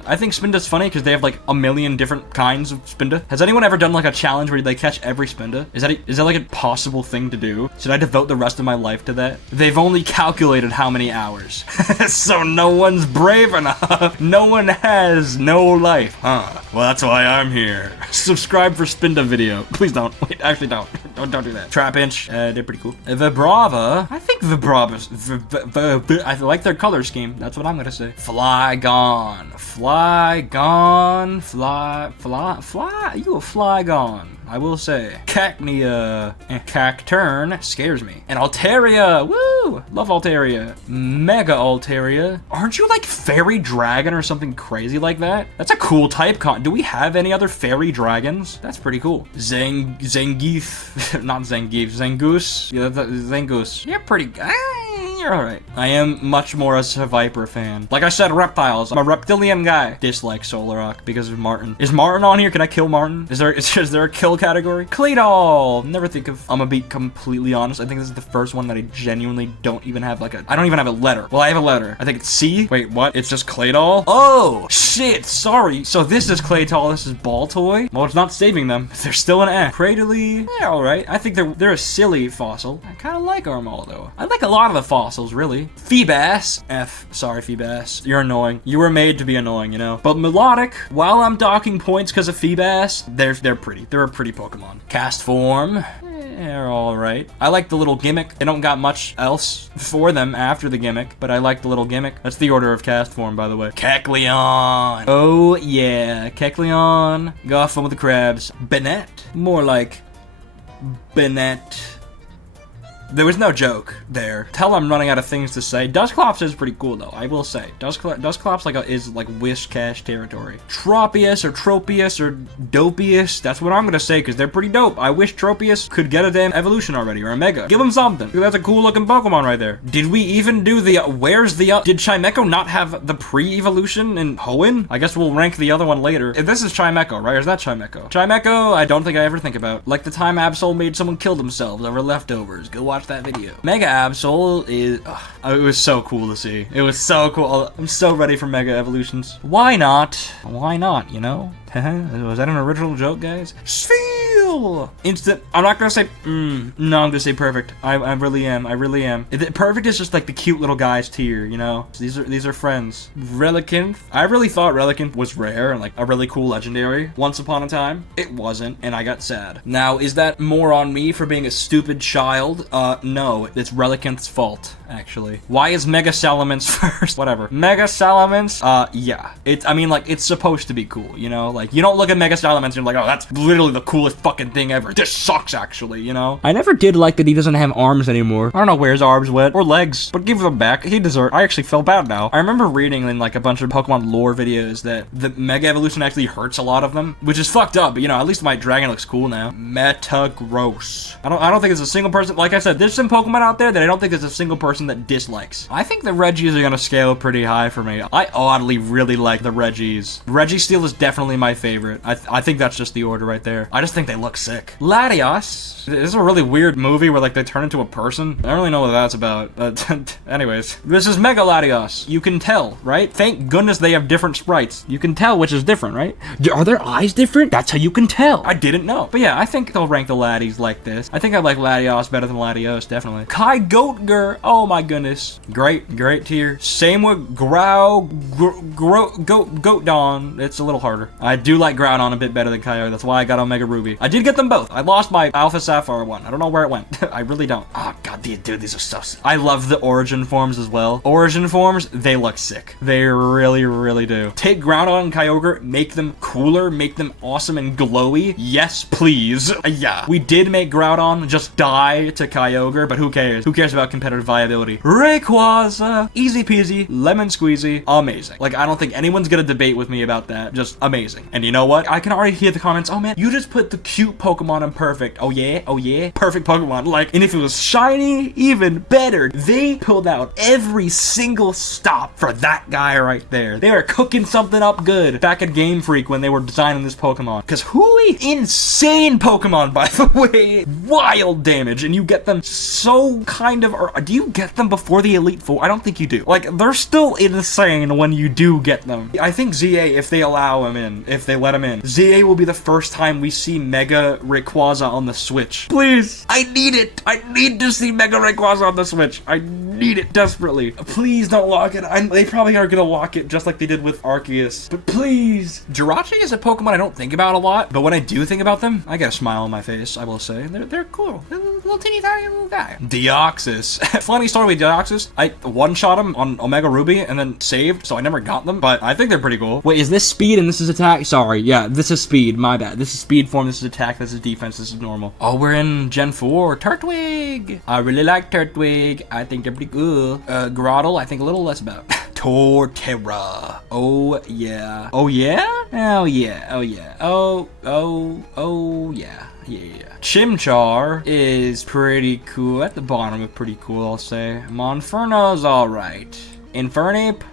I think Spinda's funny because they have like a million different kinds of Spinda. Has anyone ever done like a challenge where they catch every Spinda? Is that like a possible thing to do? Should I devote the rest of my life to that? They've only calculated how many hours. So no one's brave enough. No one has no life. Huh. Well, that's why I'm here. Subscribe for Spinda video. Please don't. Wait, actually don't. Don't do that. Trapinch, they're pretty cool. Vibrava. I think Vibrava's... I like their color scheme. That's what I'm gonna say. Flygon. You a Flygon. I will say. Cacnea and Cacturn scares me. And Altaria, woo! Love Altaria. Mega Altaria. Aren't you like Fairy Dragon or something crazy like that? That's a cool type Do we have any other Fairy Dragons? That's pretty cool. Zangief. Not Zangief. Zangoose. Yeah, Zangoose. You're pretty good. You're alright. I am much more a Viper fan. Like I said, reptiles. I'm a reptilian guy. Dislike Solrock because of Martin. Is Martin on here? Can I kill Martin? Is there a kill category? Claydol. Never think of. I'm gonna be completely honest. I think this is the first one that I genuinely don't even have like I don't even have a letter. Well, I have a letter. I think it's C. Wait, what? It's just Claydol? Oh, shit. Sorry. So this is Claydol. This is Baltoy. Well, it's not saving them. They're still an F. Cradily. They're alright. I think they're a silly fossil. I kind of like Armal though. I like a lot of the fossils, really. Feebas. F. Sorry, Feebas. You're annoying. You were made to be annoying, you know? But Melodic, while I'm docking points because of Feebas, they're pretty. They're a pretty Pokemon. Cast Form. They're alright. I like the little gimmick. They don't got much else for them after the gimmick, but I like the little gimmick. That's the order of cast form, by the way. Kecleon. Oh, yeah. Kecleon. Go have fun with the crabs. Bennett. More like Bennett. There was no joke there. Tell I'm running out of things to say. Dusclops is pretty cool though, I will say. Dusclops is like Whiscash territory. Tropius or Tropius or Dopius, that's what I'm gonna say because they're pretty dope. I wish Tropius could get a damn evolution already or a mega. Give him something. That's a cool looking Pokemon right there. Did we even do the, where's the, did Chimecho not have the pre-evolution in Hoenn? I guess we'll rank the other one later. If this is Chimecho, right? Or is that Chimecho? Chimecho, I don't think I ever think about. Like the time Absol made someone kill themselves over leftovers. Go watch that video. Mega Absol is, it was so cool to see. It was so cool. I'm so ready for Mega Evolutions. Why not? Why not, you know? Was that an original joke, guys? Spheal! Instant. I'm not gonna say, no, I'm gonna say perfect. I really am. I really am. Perfect is just like the cute little guys tier, you know? These are friends. Relicanth. I really thought Relicanth was rare and like a really cool legendary. Once upon a time, it wasn't, and I got sad. Now, is that more on me for being a stupid child? No, it's Relicanth's fault, actually. Why is Mega Salamence first? Whatever. Mega Salamence, yeah. I mean, like, it's supposed to be cool, you know? Like, you don't look at Mega Salamence and you're like, oh, that's literally the coolest fucking thing ever. This sucks, actually, you know? I never did like that he doesn't have arms anymore. I don't know where his arms went, or legs, but give them back. He deserves. I actually feel bad now. I remember reading in, like, a bunch of Pokemon lore videos that the Mega Evolution actually hurts a lot of them, which is fucked up, but, you know, at least my dragon looks cool now. Metagross. I don't think it's a single person. Like I said, there's some Pokemon out there that I don't think there's a single person that dislikes. I think the Reggies are gonna scale pretty high for me. I oddly really like the Reggies. Registeel is definitely my favorite. I think that's just the order right there. I just think they look sick. Latios. This is a really weird movie where like they turn into a person. I don't really know what that's about. Anyways, this is Mega Latios. You can tell, right? Thank goodness they have different sprites. You can tell which is different, right? Are their eyes different? That's how you can tell. I didn't know. But yeah, I think they'll rank the Latios like this. I think I like Latios better than Latios, definitely. Kai Goatger. Oh my goodness. Great tier. Same with Goatdon. It's a little harder. I do like Groudon a bit better than Kyogre. That's why I got Omega Ruby. I did get them both. I lost my Alpha Sapphire one. I don't know where it went. I really don't. Oh god, dude, these are so sick. I love the origin forms as well. Origin forms, they look sick. They really do. Take Groudon and Kyogre, make them cooler, make them awesome and glowy. Yes, please. Yeah. We did make Groudon just die to Kyogre, but who cares? Who cares about competitive viability? Rayquaza, easy peasy, lemon squeezy, amazing. Like, I don't think anyone's gonna debate with me about that. Just amazing. And you know what? I can already hear the comments, oh man, you just put the cute Pokemon in perfect. Oh yeah? Oh yeah? Perfect Pokemon. Like, and if it was shiny, even better. They pulled out every single stop for that guy right there. They were cooking something up good back at Game Freak when they were designing this Pokemon. Cause hooey, insane Pokemon, by the way. Wild damage, and you get them so kind of, or do you get them before the Elite Four? I don't think you do. Like, they're still insane when you do get them. I think ZA, if they allow him in, if they let him in, ZA will be the first time we see Mega Rayquaza on the Switch. Please, I need it. I need to see Mega Rayquaza on the Switch. I need it desperately. Please don't lock it. They probably are gonna lock it just like they did with Arceus. But please. Jirachi is a Pokemon I don't think about a lot, but when I do think about them, I get a smile on my face, I will say. They're cool. They're little teeny tiny little guy. Deoxys. Funny story with Deoxys. I one-shot him on Omega Ruby and then saved, so I never got them, but I think they're pretty cool. Wait, is this speed and this is attack? Sorry, yeah, this is speed, my bad. This is speed form, this is attack, this is defense, this is normal. Oh, we're in Gen 4. Turtwig. I really like Turtwig. I think they're pretty cool. Groddle, I think a little less about. Torterra. Oh, yeah. Oh, yeah? Oh, yeah. Oh, yeah. Oh, yeah. Yeah. Chimchar is pretty cool. At the bottom of pretty cool, I'll say. Monferno's alright. Infernape?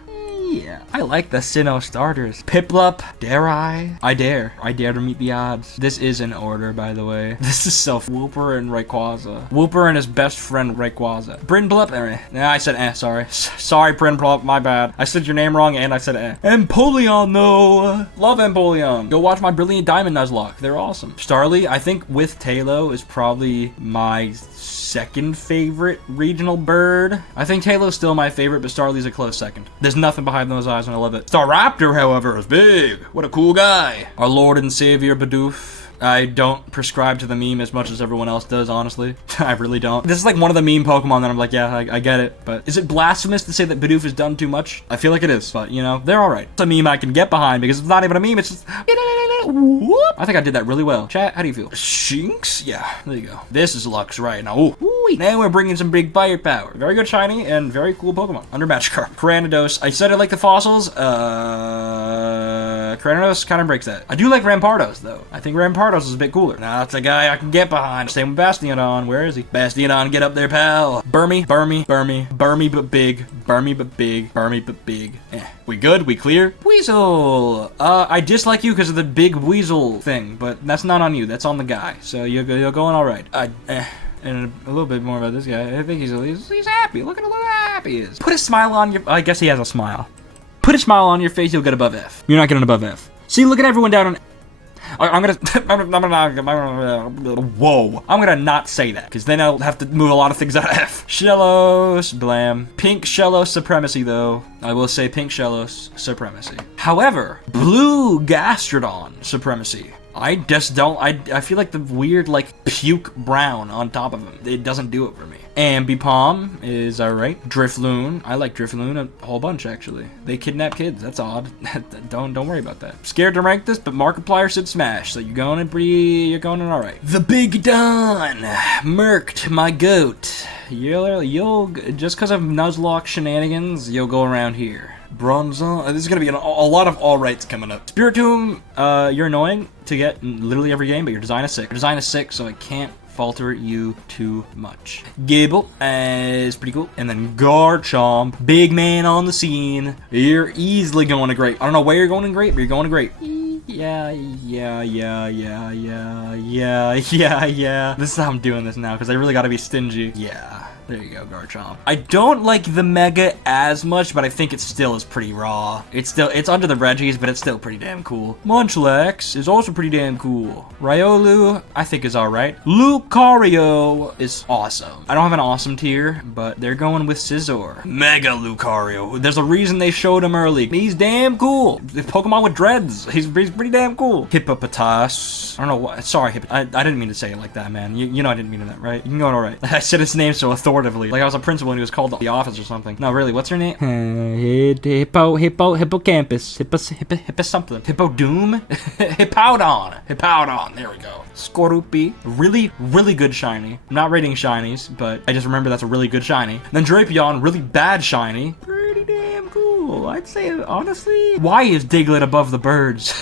Yeah, I like the Sinnoh starters. Piplup, dare I? I dare to meet the odds. This is in order, by the way. This is Wooper and Rayquaza. Wooper and his best friend Rayquaza. Brindblup, I said sorry. Sorry, Brindblup, my bad. I said your name wrong and I said Empoleon, though. Love Empoleon. Go watch my Brilliant Diamond Nuzlocke. They're awesome. Starly, I think with Tailo is probably my second favorite regional bird. I think Tailow's still my favorite, but Starly's a close second. There's nothing behind those eyes and I love it. Staraptor, however, is big. What a cool guy. Our Lord and Savior Bidoof. I don't prescribe to the meme as much as everyone else does, honestly. I really don't. This is like one of the meme Pokemon that I'm like, yeah, I get it. But is it blasphemous to say that Bidoof has done too much? I feel like it is, but you know, they're alright. It's a meme I can get behind because it's not even a meme, it's just... I think I did that really well. Chat, how do you feel? Shinx? Yeah, there you go. This is Lux right now. Ooh. Now we're bringing some big firepower. Very good shiny and very cool Pokemon. Under Magikarp. Cranidos. I said I like the fossils. Cranidos kind of breaks that. I do like Rampardos, though. I think Rampardos is a bit cooler. Now, that's a guy I can get behind. Same with Bastiodon. Where is he? Bastiodon, get up there, pal. Burmy but big. Burmy but big. We good? We clear? Weasel! I dislike you because of the big weasel thing, but that's not on you. That's on the guy. So you're going alright. And a little bit more about this guy. I think he's happy. Look at how happy he is. Put a smile on your... I guess he has a smile. Put a smile on your face, you'll get above F. You're not getting above F. See, look at everyone down on... I'm gonna whoa. I'm gonna not say that, because then I'll have to move a lot of things out of F. Shellos, blam. Pink Shellos supremacy, though. I will say pink Shellos supremacy. However, blue Gastrodon supremacy. I just don't, I feel like the weird, like, puke brown on top of him. It doesn't do it for me. Ambipom is alright. Drifloon. I like Drifloon a whole bunch, actually. They kidnap kids. That's odd. Don't worry about that. Scared to rank this, but Markiplier said smash, so you're going in alright. The Big Don. Murked, my goat. You'll just because of Nuzlocke shenanigans, you'll go around here. Bronzong. This is gonna be a lot of alrights coming up. Spiritomb, you're annoying to get in literally every game, but your design is sick. Your design is sick, so I can't falter you too much. Gable is pretty cool. And then Garchomp, big man on the scene. You're easily going to great. I don't know where you're going in great, but you're going to great. Yeah. This is how I'm doing this now, because I really gotta be stingy. Yeah. There you go, Garchomp. I don't like the Mega as much, but I think it still is pretty raw. It's under the Reggies, but it's still pretty damn cool. Munchlax is also pretty damn cool. Riolu, I think is alright. Lucario is awesome. I don't have an awesome tier, but they're going with Scizor. Mega Lucario. There's a reason they showed him early. He's damn cool. The Pokemon with dreads. He's pretty damn cool. Hippopotas. I don't know what. Sorry, I didn't mean to say it like that, man. You know I didn't mean that, right? You can go alright. I said his name so authoritatively. Like I was a principal and he was called the office or something. No, really, what's her name? Hippocampus. Hippo something. Hippodoom? Hippowdon. There we go. Scorupi. Really good shiny. I'm not rating shinies, but I just remember that's a really good shiny. Then Drapion, really bad shiny. Pretty damn cool. I'd say, honestly. Why is Diglett above the birds?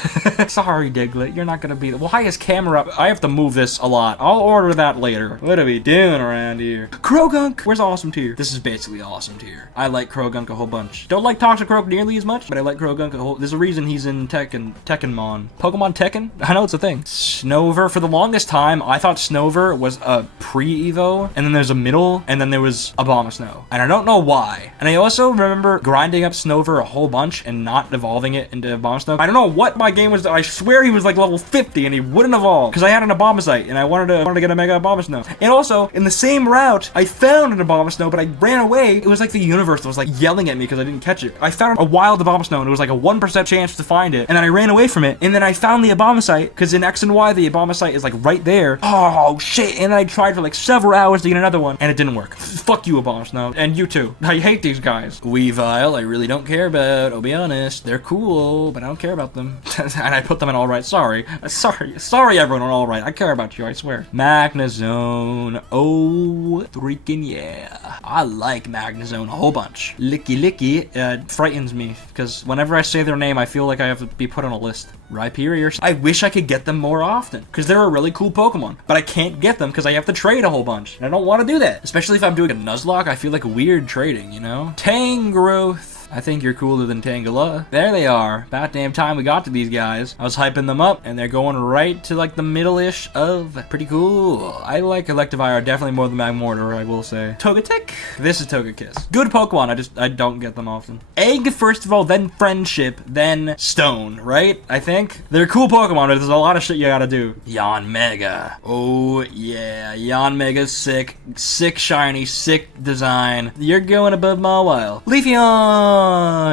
Sorry, Diglett. You're not gonna be... Why is camera up? I have to move this a lot. I'll order that later. What are we doing around here? Croagunk. Where's awesome tier? This is basically awesome tier. I like Croagunk a whole bunch. Don't like Toxicroak nearly as much, but I like Croagunk a whole... There's a reason he's in Tekkenmon. Pokemon Tekken? I know it's a thing. Snover. For the longest time, I thought Snover was a pre-Evo, and then there's a middle, and then there was Abomasnow. And I don't know why. And I also remember grinding up Snover a whole bunch and not evolving it into Abomasnow. I don't know what my game was. I swear he was like level 50 and he wouldn't evolve because I had an Abomasite and I wanted to get a Mega Abomasnow. And also, in the same route, I found an Abomasnow, but I ran away. It was like the universe was like yelling at me because I didn't catch it. I found a wild Abomasnow and it was like a 1% chance to find it. And then I ran away from it. And then I found the Abomasite because in X and Y, the Abomasite is like right there. Oh, shit. And then I tried for like several hours to get another one and it didn't work. Fuck you, Abomasnow. And you too. I hate these guys. Weavile, I really don't care about. I'll be honest. They're cool, but I don't care about them. And I put them in alright. Sorry, everyone on alright. I care about you, I swear. Magnezone. Oh, freaking yeah. I like Magnezone a whole bunch. Licky frightens me because whenever I say their name, I feel like I have to be put on a list. Rhyperior. I wish I could get them more often because they're a really cool Pokemon, but I can't get them because I have to trade a whole bunch. And I don't want to do that, especially if I'm doing a Nuzlocke. I feel like weird trading, you know? Tangrowth. I think you're cooler than Tangela. There they are. About damn time we got to these guys. I was hyping them up, and they're going right to, like, the middle-ish of pretty cool. I like Electivire definitely more than Magmortar, I will say. Togetic? This is Togekiss. Good Pokemon, I don't get them often. Egg, first of all, then Friendship, then Stone, right? I think. They're cool Pokemon, but there's a lot of shit you gotta do. Yanmega. Oh, yeah. Yanmega's sick. Sick shiny, sick design. You're going above Mawile. Leafeon!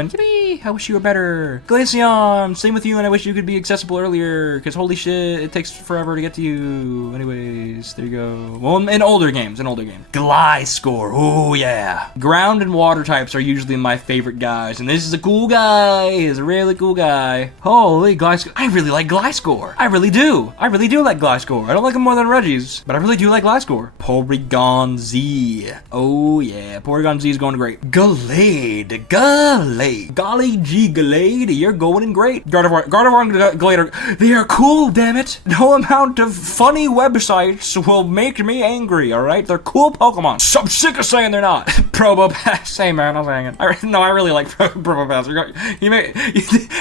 Yippee! I wish you were better. Glaceon, same with you, and I wish you could be accessible earlier, because holy shit, it takes forever to get to you. Anyways, there you go. Well, in older games, Gliscor, oh yeah. Ground and water types are usually my favorite guys, and this is a cool guy. He's a really cool guy. Holy Gliscor. I really like Gliscor. I really do. I really do like Gliscor. I don't like him more than Reggie's, but I really do like Gliscor. Porygon Z. Oh yeah, Porygon Z is going great. Gallade. Golly gee, Gallade, you're going great. Gardevoir and Gallade, they are cool, damn it. No amount of funny websites will make me angry, alright? They're cool Pokemon. So I'm sick of saying they're not. Probopass. Hey man, I'm saying it. No, I really like Probopass.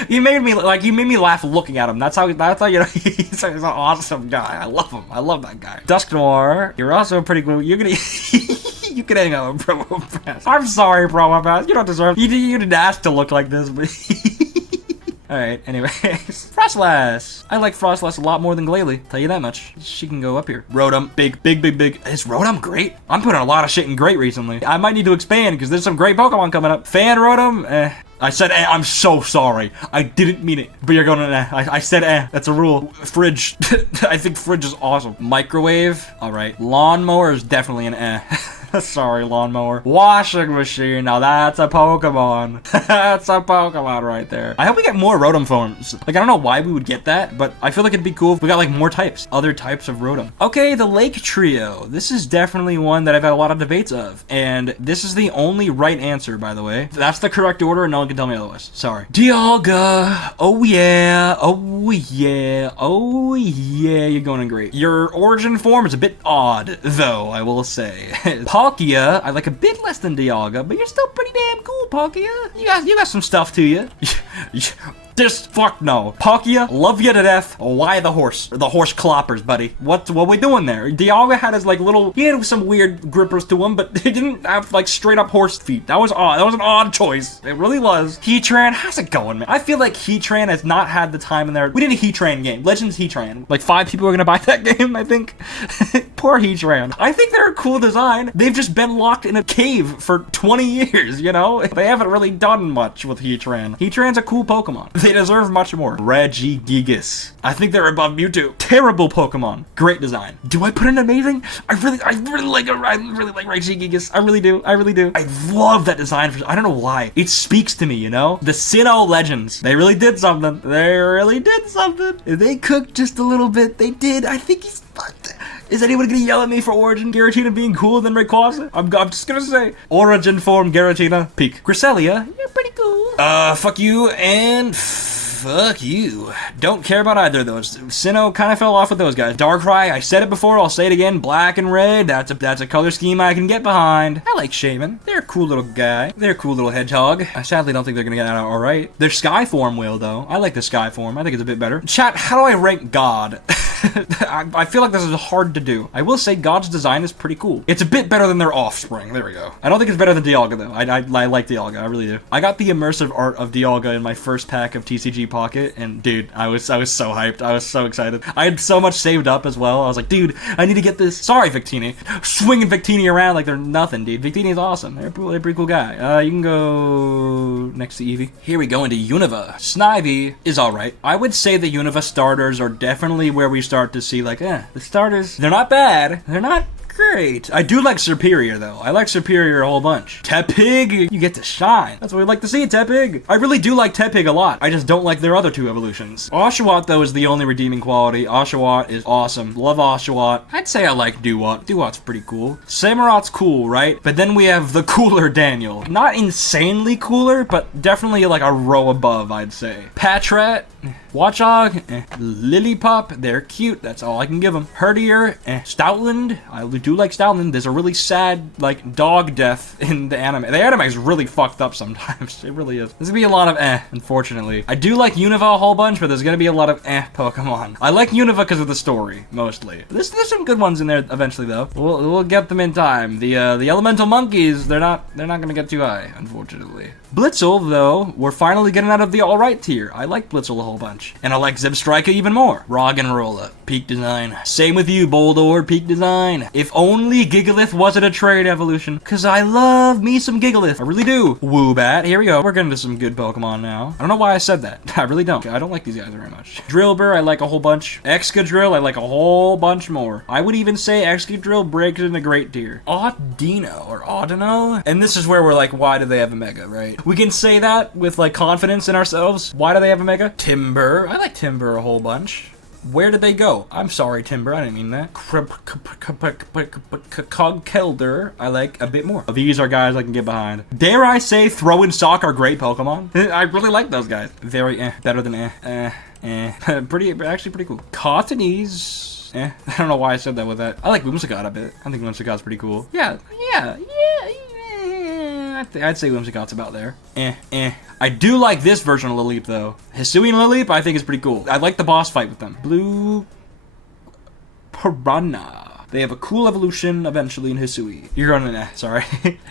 You made me laugh looking at him. That's how you know he's an awesome guy. I love him. I love that guy. Dusknoir, you're also pretty cool. You're gonna you can hang out with Probopass. I'm sorry, Probopass. You don't deserve. You didn't ask to look like this, but. Alright, anyways. Frostlass! I like Frostlass a lot more than Glalie, tell you that much. She can go up here. Rotom, big. Is Rotom great? I'm putting a lot of shit in great recently. I might need to expand, because there's some great Pokemon coming up. Fan Rotom, I said I'm so sorry. I didn't mean it. But you're going I said that's a rule. Fridge. I think Fridge is awesome. Microwave, alright. Lawnmower is definitely an Sorry, lawnmower. Washing machine. Now that's a Pokemon. That's a Pokemon right there. I hope we get more Rotom forms. Like, I don't know why we would get that, but I feel like it'd be cool if we got, like, more types. Other types of Rotom. Okay, the Lake Trio. This is definitely one that I've had a lot of debates of. And this is the only right answer, by the way. That's the correct order, and no one can tell me otherwise. Sorry. Dialga. Oh, yeah. Oh, yeah. Oh, yeah. You're going great. Your origin form is a bit odd, though, I will say. Palkia, I like a bit less than Dialga, but you're still pretty damn cool, Palkia. You got some stuff to you. Just fuck no. Palkia, love you to death. Why the horse? The horse cloppers, buddy. What we doing there? Dialga had his like little, he had some weird grippers to him, but he didn't have like straight up horse feet. That was odd. That was an odd choice. It really was. Heatran, how's it going, man? I feel like Heatran has not had the time in there. We did a Heatran game. Legends Heatran. Like 5 people are gonna buy that game, I think. Poor Heatran. I think they're a cool design. They've just been locked in a cave for 20 years, you know? They haven't really done much with Heatran. Heatran's a cool Pokemon. They deserve much more. Regigigas. I think they're above Mewtwo. Terrible Pokemon. Great design. Do I put in amazing? I really like Regigigas. I really do. I love that design. I don't know why. It speaks to me, you know? The Sinnoh Legends. They really did something. They cooked just a little bit. They did. I think he's fucked. Is anyone gonna yell at me for Origin Giratina being cooler than Rayquaza? I'm just gonna say Origin form Giratina peak. Cresselia, you're pretty cool. Fuck you and fuck you. Don't care about either of those. Sinnoh kind of fell off with those guys. Darkrai, I said it before, I'll say it again. Black and red, that's a color scheme I can get behind. I like Shaman. They're a cool little guy. They're a cool little hedgehog. I sadly don't think they're gonna get out alright. Their Sky form will, though. I like the Sky form. I think it's a bit better. Chat, how do I rank God? I feel like this is hard to do. I will say God's design is pretty cool. It's a bit better than their offspring. There we go. I don't think it's better than Dialga, though. I like Dialga. I really do. I got the immersive art of Dialga in my first pack of TCG Pocket, and dude, I was so hyped. I was so excited. I had so much saved up as well. I was like, dude, I need to get this. Sorry, Victini. Swinging Victini around like they're nothing, dude. Victini is awesome. They're a pretty cool guy. You can go next to Eevee. Here we go into Unova. Snivy is alright. I would say the Unova starters are definitely where we start to see like, the starters, they're not bad. They're not great. I do like Superior, though. I like Superior a whole bunch. Tepig, you get to shine. That's what we'd like to see, Tepig. I really do like Tepig a lot. I just don't like their other 2 evolutions. Oshawott, though, is the only redeeming quality. Oshawott is awesome. Love Oshawott. I'd say I like Dewott. Dewott's pretty cool. Samurott's cool, right? But then we have the cooler Daniel. Not insanely cooler, but definitely like a row above, I'd say. Patrat, Watchog, Lillipup, they're cute. That's all I can give them. Herdier, Stoutland, I do like Stoutland. There's a really sad, like, dog death in the anime. The anime is really fucked up sometimes. It really is. There's gonna be a lot of unfortunately. I do like Unova a whole bunch, but there's gonna be a lot of Pokemon. I like Unova because of the story, mostly. There's some good ones in there eventually, though. We'll get them in time. The elemental monkeys, they're not gonna get too high, unfortunately. Blitzel, though, we're finally getting out of the alright tier. I like Blitzel a whole bunch. And I like Zebstrika even more. Roggenrola, peak design. Same with you, Boldore, peak design. If only Gigalith wasn't a trade evolution, because I love me some Gigalith. I really do. Woobat, here we go. We're getting to some good Pokemon now. I don't know why I said that. I really don't. I don't like these guys very much. Drillbur, I like a whole bunch. Excadrill, I like a whole bunch more. I would even say Excadrill breaks into great tier. Audino, or Audino? And this is where we're like, why do they have a Mega, right? We can say that with like confidence in ourselves. Why do they have a Mega? Timber, I like Timber a whole bunch. Where did they go? I'm sorry, Timber. I didn't mean that. Cogkelder, I like a bit more. These are guys I can get behind. Dare I say Throw and Sock are great Pokemon? I really like those guys. Very better than actually pretty cool. Cottonese, I don't know why I said that with that. I like Whimsicott a bit. I think Whimsicott's pretty cool. Yeah. I'd say Whimsicott's about there. I do like this version of Lileep, though. Hisui and Lileep, I think is pretty cool. I like the boss fight with them. Blue Piranha. They have a cool evolution eventually in Hisui. You're going to sorry.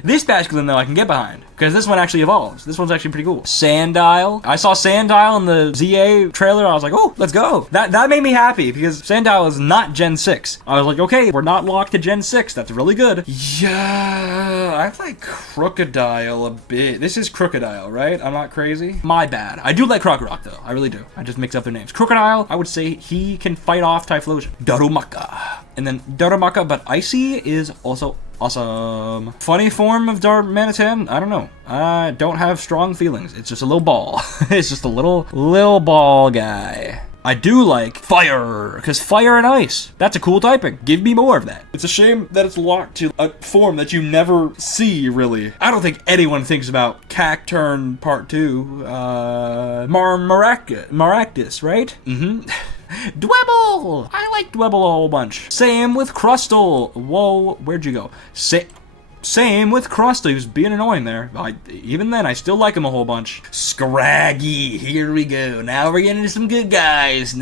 This Basculin, though, I can get behind, because this one actually evolves. This one's actually pretty cool. Sandile. I saw Sandile in the ZA trailer. I was like, oh, let's go. That made me happy, because Sandile is not Gen 6. I was like, okay, we're not locked to Gen 6. That's really good. Yeah, I like Crocodile a bit. This is Crocodile, right? I'm not crazy. My bad. I do like Crocorock, though. I really do. I just mix up their names. Crocodile, I would say he can fight off Typhlosion. Darumaka. And then Darumaka, but Icy is also awesome. Funny form of Darmanitan? I don't know. I don't have strong feelings. It's just a little ball. It's just a little ball guy. I do like Fire, because Fire and Ice, that's a cool typing. Give me more of that. It's a shame that it's locked to a form that you never see, really. I don't think anyone thinks about Cacturn Part 2. Maractus, right? Mm-hmm. Dwebble! I like Dwebble a whole bunch. Same with Crustle. Whoa, where'd you go? Same with Crustle. He was being annoying there. Even then, I still like him a whole bunch. Scraggy. Here we go. Now we're getting into some good guys. Could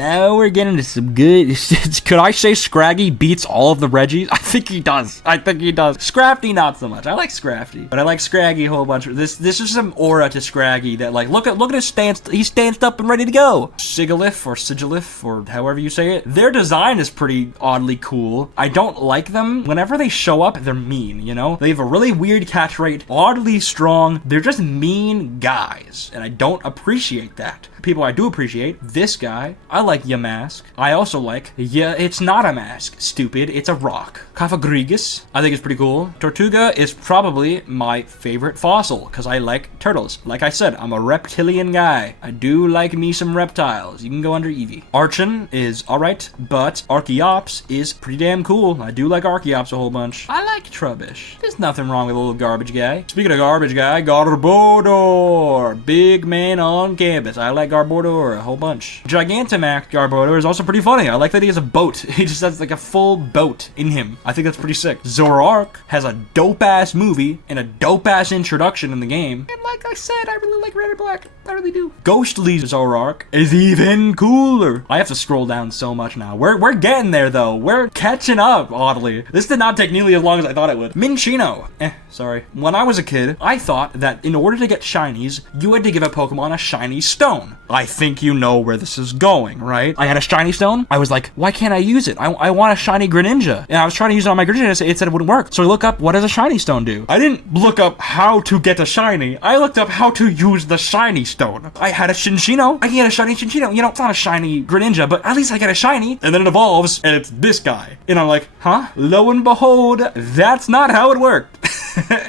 I say Scraggy beats all of the Reggies? I think he does. Scrafty, not so much. I like Scrafty, but I like Scraggy a whole bunch. This is some aura to Scraggy that, like, look at his stance. He's stanced up and ready to go. Sigilyph, or however you say it. Their design is pretty oddly cool. I don't like them. Whenever they show up, they're mean, you know? They have a really weird catch rate, oddly strong. They're just mean guys, and I don't appreciate that. People I do appreciate, this guy. I like Yamask. I also like, it's not a mask, stupid, it's a rock. Cafagrigus, I think it's pretty cool. Tortuga is probably my favorite fossil, because I like turtles. Like I said, I'm a reptilian guy. I do like me some reptiles. You can go under Eevee. Archon is alright, but Archeops is pretty damn cool. I do like Archeops a whole bunch. I like Trubbish. There's nothing wrong with a little garbage guy. Speaking of garbage guy, Garbodor. Big man on campus. I like Garbodor a whole bunch. Gigantamax Garbodor is also pretty funny. I like that he has a boat. He just has like a full boat in him. I think that's pretty sick. Zoroark has a dope-ass movie and a dope-ass introduction in the game. And like I said, I really like Red and Black. I really do. Ghostly Zoroark is even cooler. I have to scroll down so much now. We're getting there, though. We're catching up, oddly. This did not take nearly as long as I thought it would. Minccino. Sorry. When I was a kid, I thought that in order to get shinies, you had to give a Pokemon a shiny stone. I think you know where this is going, right? I had a shiny stone. I was like, why can't I use it? I want a shiny Greninja. And I was trying to use it on my Greninja. It said it wouldn't work. So I look up, what does a shiny stone do? I didn't look up how to get a shiny. I looked up how to use the shiny stone. I had a Cinccino. I can get a shiny Cinccino. You know, it's not a shiny Greninja, but at least I get a shiny. And then it evolves, and it's this guy. And I'm like, huh? Lo and behold, that's not how it worked.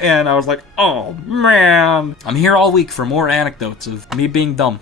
And I was like, oh, man. I'm here all week for more anecdotes of me being dumb.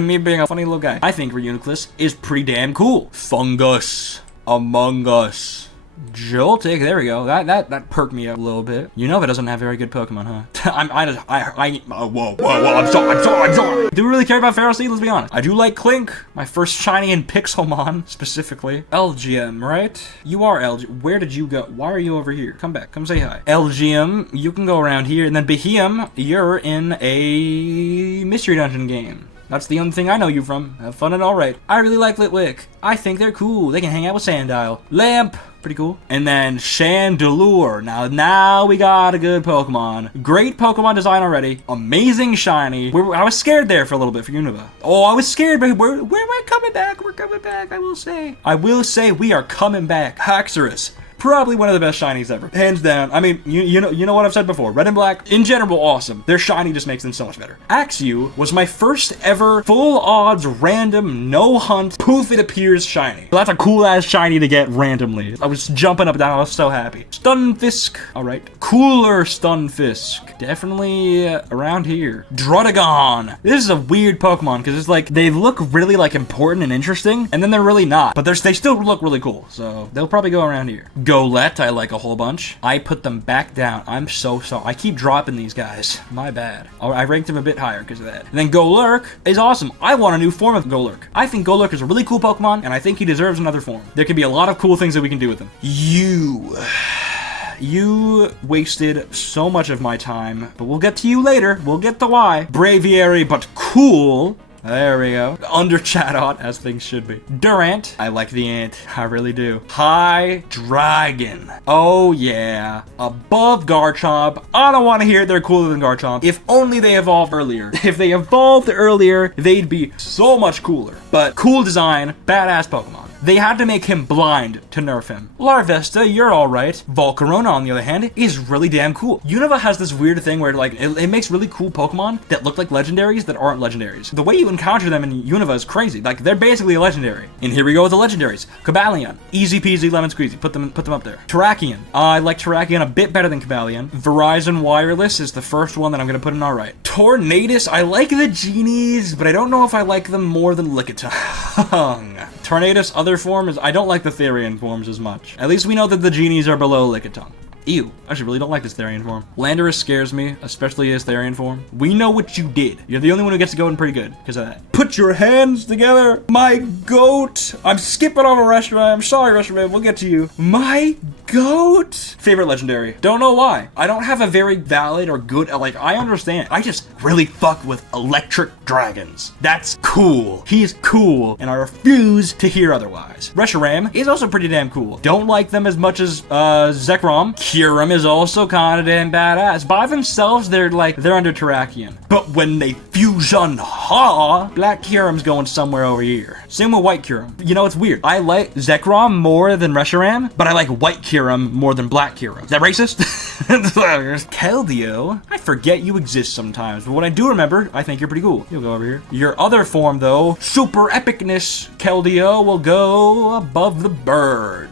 Me being a funny little guy. I think Reuniclus is pretty damn cool. Fungus. Among Us. Joltik, there we go. That perked me up a little bit. You know, it doesn't have very good Pokemon, huh? Whoa, I'm sorry. Do we really care about Ferroseed? Let's be honest. I do like Clink, my first shiny in Pixelmon, specifically. LGM, right? You are LGM. Where did you go? Why are you over here? Come back. Come say hi. LGM, you can go around here. And then Behemoth, you're in a Mystery Dungeon game. That's the only thing I know you from. Have fun and alright. I really like Litwick. I think they're cool. They can hang out with Sandile. Lamp. Pretty cool. And then Chandelure. Now we got a good Pokemon. Great Pokemon design already. Amazing shiny. I was scared there for a little bit for Unova. Oh, I was scared, but we're coming back. We're coming back, I will say. We are coming back. Haxorus. Probably one of the best shinies ever. Hands down. I mean, you know what I've said before. Red and black, in general, awesome. Their shiny just makes them so much better. Axew was my first ever full odds random no hunt poof it appears shiny. So that's a cool ass shiny to get randomly. I was jumping up and down. I was so happy. Stunfisk. All right. Cooler Stunfisk. Definitely around here. Druddigon. This is a weird Pokemon because it's like they look really like important and interesting, and then they're really not. But they still look really cool. So they'll probably go around here. Golett, I like a whole bunch. I put them back down. I'm so sorry. I keep dropping these guys. My bad. I ranked them a bit higher because of that. And then Golurk is awesome. I want a new form of Golurk. I think Golurk is a really cool Pokemon, and I think he deserves another form. There can be a lot of cool things that we can do with him. You wasted so much of my time, but we'll get to you later. We'll get to why. Braviary, but cool. There we go. Under Chatot, as things should be. Durant. I like the ant. I really do. High Dragon. Oh, yeah. Above Garchomp. I don't want to hear they're cooler than Garchomp. If only they evolved earlier. If they evolved earlier, they'd be so much cooler. But cool design, badass Pokemon. They had to make him blind to nerf him. Larvesta, you're alright. Volcarona, on the other hand, is really damn cool. Unova has this weird thing where like it makes really cool Pokemon that look like legendaries that aren't legendaries. The way you encounter them in Unova is crazy. Like, they're basically a legendary. And here we go with the legendaries. Cobalion. Easy peasy lemon squeezy. Put them up there. Terrakion. I like Terrakion a bit better than Cobalion. Verizon Wireless is the first one that I'm gonna put in alright. Tornadus, I like the genies, but I don't know if I like them more than Lickitung. Tornadus, other forms, I don't like the Therian forms as much. At least we know that the genies are below Lickitung. Ew, I actually really don't like this Therian form. Landorus scares me, especially his Therian form. We know what you did. You're the only one who gets to go in pretty good because of that. Put your hands together, my goat. I'm skipping over Reshiram. I'm sorry, Reshiram. We'll get to you. My goat. Favorite legendary. Don't know why. I don't have a very valid or good, like, I understand. I just really fuck with electric dragons. That's cool. He's cool, and I refuse to hear otherwise. Reshiram is also pretty damn cool. Don't like them as much as Zekrom. Kyurem is also kind of damn badass. By themselves, they're under Terrakion. But when they fusion, Black Kyurem's going somewhere over here. Same with White Kyurem. You know, it's weird. I like Zekrom more than Reshiram, but I like White Kyurem more than Black Kyurem. Is that racist? Keldeo, I forget you exist sometimes, but when I do remember, I think you're pretty cool. You'll go over here. Your other form, though, Super Epicness Keldeo, will go above the birds.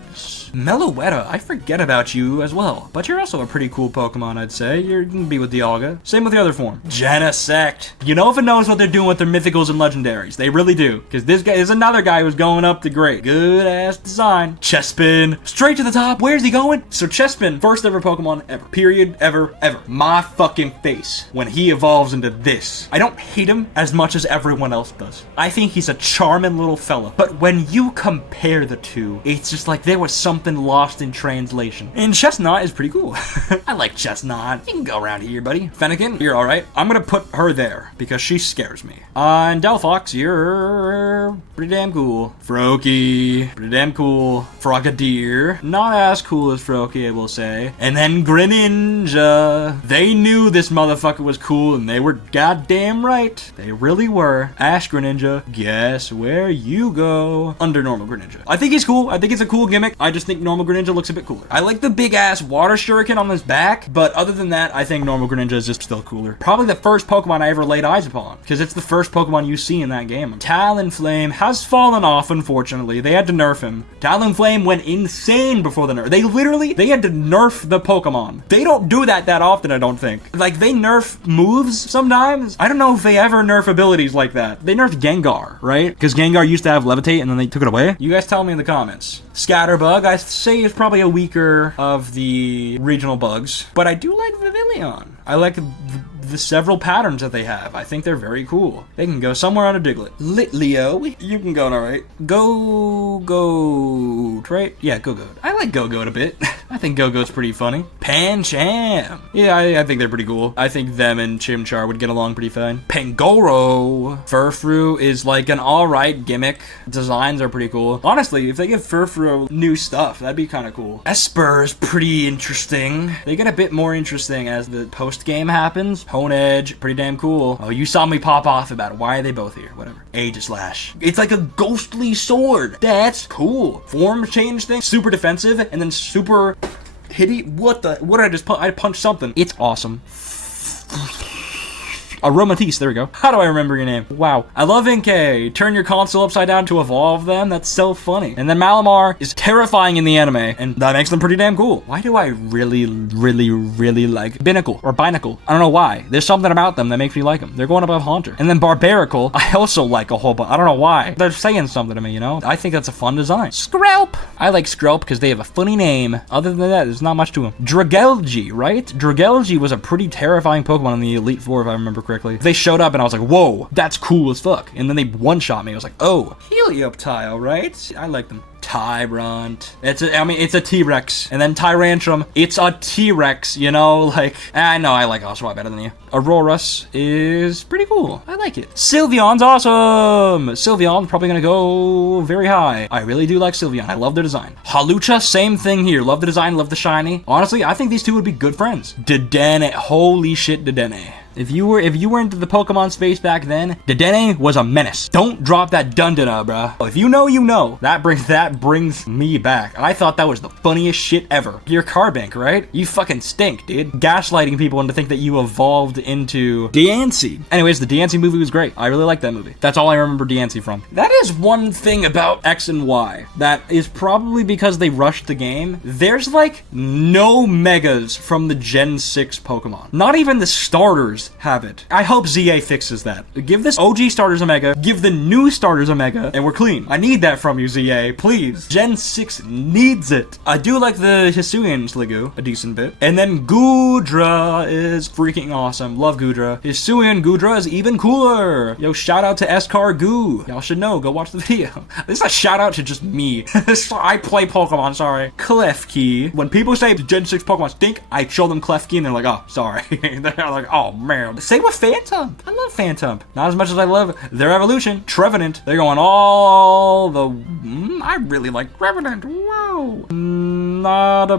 Meloetta, I forget about you as well, but you're also a pretty cool Pokemon, I'd say. You're gonna be with Dialga. Same with the other form. Genesect. Unova knows what they're doing with their mythicals and legendaries. They really do, because this guy is another guy who's going up to great. Good ass design. Chespin, straight to the top. Where's he going? So Chespin, first ever Pokemon ever. Period. Ever. My fucking face when he evolves into this. I don't hate him as much as everyone else does. I think he's a charming little fella. But when you compare the two, it's just like there was something lost in translation. And Chestnut is pretty cool. I like Chestnut. You can go around here, buddy. Fennekin, you're alright. I'm gonna put her there because she scares me. And Delphox, you're pretty damn cool. Froakie, pretty damn cool. Frogadier, not as cool as Froakie, I will say. And then Greninja. They knew this motherfucker was cool, and they were goddamn right. They really were. Ash Greninja, guess where you go? Under normal Greninja. I think he's cool. I think it's a cool gimmick. I just think normal Greninja looks a bit cooler. I like the big ass water shuriken on his back, but other than that, I think normal Greninja is just still cooler. Probably the first Pokemon I ever laid eyes upon, because it's the first Pokemon you see in that game. Talonflame has fallen off, unfortunately. They had to nerf him. Talonflame went insane before the nerf. They had to nerf the Pokemon. They don't do that often, I don't think. Like, they nerf moves sometimes. I don't know if they ever nerf abilities like that. They nerfed Gengar, right? Because Gengar used to have Levitate, and then they took it away. You guys tell me in the comments. Scatterbug, I say, is probably a weaker of the regional bugs, but I do like Vivillon. I like the several patterns that they have. I think they're very cool. They can go somewhere on a Diglett. Litleo, you can go alright. Go-Goat, right? Yeah, Go-Goat. I like Go-Goat a bit. I think Go-Goat's pretty funny. Pancham. Yeah, I think they're pretty cool. I think them and Chimchar would get along pretty fine. Pangoro. Furfrou is like an alright gimmick. Designs are pretty cool. Honestly, if they give Furfrou new stuff, that'd be kind of cool. Esper's pretty interesting. They get a bit more interesting as the post-game happens. Cone Edge, pretty damn cool. Oh, you saw me pop off about it. Why are they both here? Whatever. Aegislash. It's like a ghostly sword. That's cool. Form change thing. Super defensive and then super hitty. What did I just punch? I punched something. It's awesome. Aromatisse, there we go. How do I remember your name? Wow. I love Inkay. Turn your console upside down to evolve them. That's so funny. And then Malamar is terrifying in the anime, and that makes them pretty damn cool. Why do I really like Binacle or Binacle? I don't know why. There's something about them that makes me like them. They're going above Haunter. And then Barbaracle, I also like a whole bunch. I don't know why. They're saying something to me, you know? I think that's a fun design. Skrelp. I like Skrelp because they have a funny name. Other than that, there's not much to them. Dragalge, right? Dragalge was a pretty terrifying Pokemon in the Elite Four, if I remember correctly. They showed up and I was like, whoa, that's cool as fuck. And then they one-shot me. I was like, oh, Helioptile, right? I like them. Tyrant. It's a T-Rex. And then Tyrantrum. It's a T-Rex, you know? Like, I know I like Oshawott better than you. Aurorus is pretty cool. I like it. Sylveon's awesome. Sylveon's probably gonna go very high. I really do like Sylveon. I love their design. Halucha, same thing here. Love the design, love the shiny. Honestly, I think these two would be good friends. Dedenne. Holy shit, Dedenne. If you were into the Pokemon space back then, Dedenne was a menace. Don't drop that Dundana, bruh. If you know, you know. That brings me back. I thought that was the funniest shit ever. You're Carbink, right? You fucking stink, dude. Gaslighting people into think that you evolved into Diancie. Anyways, the Diancie movie was great. I really like that movie. That's all I remember Diancie from. That is one thing about X and Y that is probably because they rushed the game. There's like no megas from the Gen 6 Pokemon. Not even the starters have it. I hope ZA fixes that. Give this OG starters a mega, give the new starters a mega, and we're clean. I need that from you, ZA, please. Gen 6 needs it. I do like the Hisuian Sliggoo a decent bit. And then Goodra is freaking awesome. Love Goodra. Hisuian Goodra is even cooler. Yo, shout out to Escar Goo. Y'all should know. Go watch the video. This is a shout out to just me. I play Pokemon, sorry. Klefki. When people say Gen 6 Pokemon stink, I show them Klefki and they're like, oh, sorry. They're like, oh, man. Same with Phantom. I love Phantom. Not as much as I love their evolution. Trevenant. They're going all the... I really like Trevenant. Wow. Not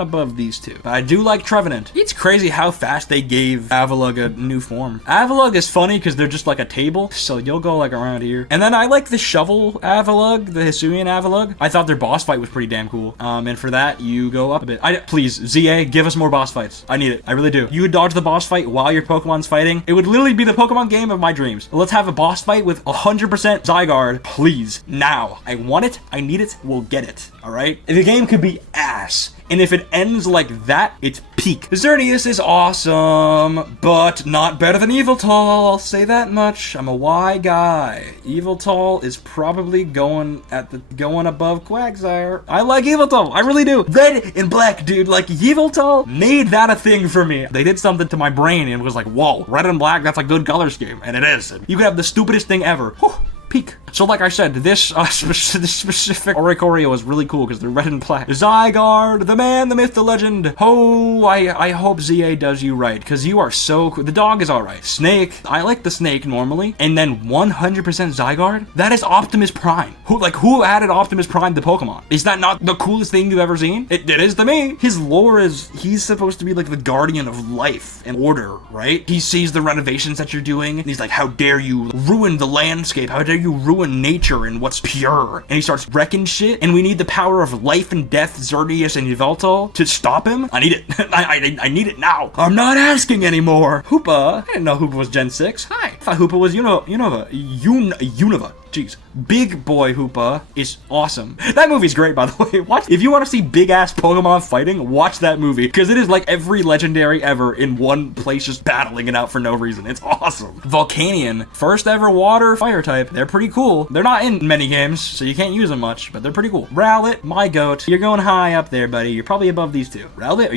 above these two. But I do like Trevenant. It's crazy how fast they gave Avalugg a new form. Avalugg is funny because they're just like a table, so you'll go like around here. And then I like the Shovel Avalugg, the Hisuian Avalugg. I thought their boss fight was pretty damn cool. And for that, you go up a bit. Please, ZA, give us more boss fights. I need it. I really do. You would dodge the boss fight while your Pokemon's fighting. It would literally be the Pokemon game of my dreams. Let's have a boss fight with 100% Zygarde, please. Now. I want it. I need it. We'll get it. All right? If the game could be ass, and if it ends like that, it's peak. Xerneas is awesome, but not better than Yveltal. I'll say that much. I'm a Y guy. Yveltal is probably going above Quagsire. I like Yveltal. I really do. Red and black, dude. Like, Yveltal made that a thing for me. They did something to my brain and it was like, whoa, red and black, that's a good color scheme. And it is. You could have the stupidest thing ever. Whew. Peak. So like I said, this specific Oricorio was really cool because they're red and black. Zygarde, the man, the myth, the legend. Oh, I hope ZA does you right because you are so cool. The dog is alright. Snake, I like the snake normally. And then 100% Zygarde? That is Optimus Prime. Who added Optimus Prime to Pokemon? Is that not the coolest thing you've ever seen? It is to me. His lore is, he's supposed to be like the guardian of life and order, right? He sees the renovations that you're doing and he's like, how dare you ruin the landscape? How dare you ruin nature and what's pure? And he starts wrecking shit, and we need the power of life and death, Xerneas and Yveltal, to stop him. I need it. I need it now. I'm not asking anymore. Hoopa. I didn't know Hoopa was Gen 6. Hi. I thought Hoopa was Unova. Jeez. Big Boy Hoopa is awesome. That movie's great, by the way. Watch. If you want to see big-ass Pokemon fighting, watch that movie. Because it is like every legendary ever in one place just battling it out for no reason. It's awesome. Volcanion. First ever water fire type. They're pretty cool. They're not in many games, so you can't use them much, but they're pretty cool. Rowlet, my goat. You're going high up there, buddy. You're probably above these two. Rowlet,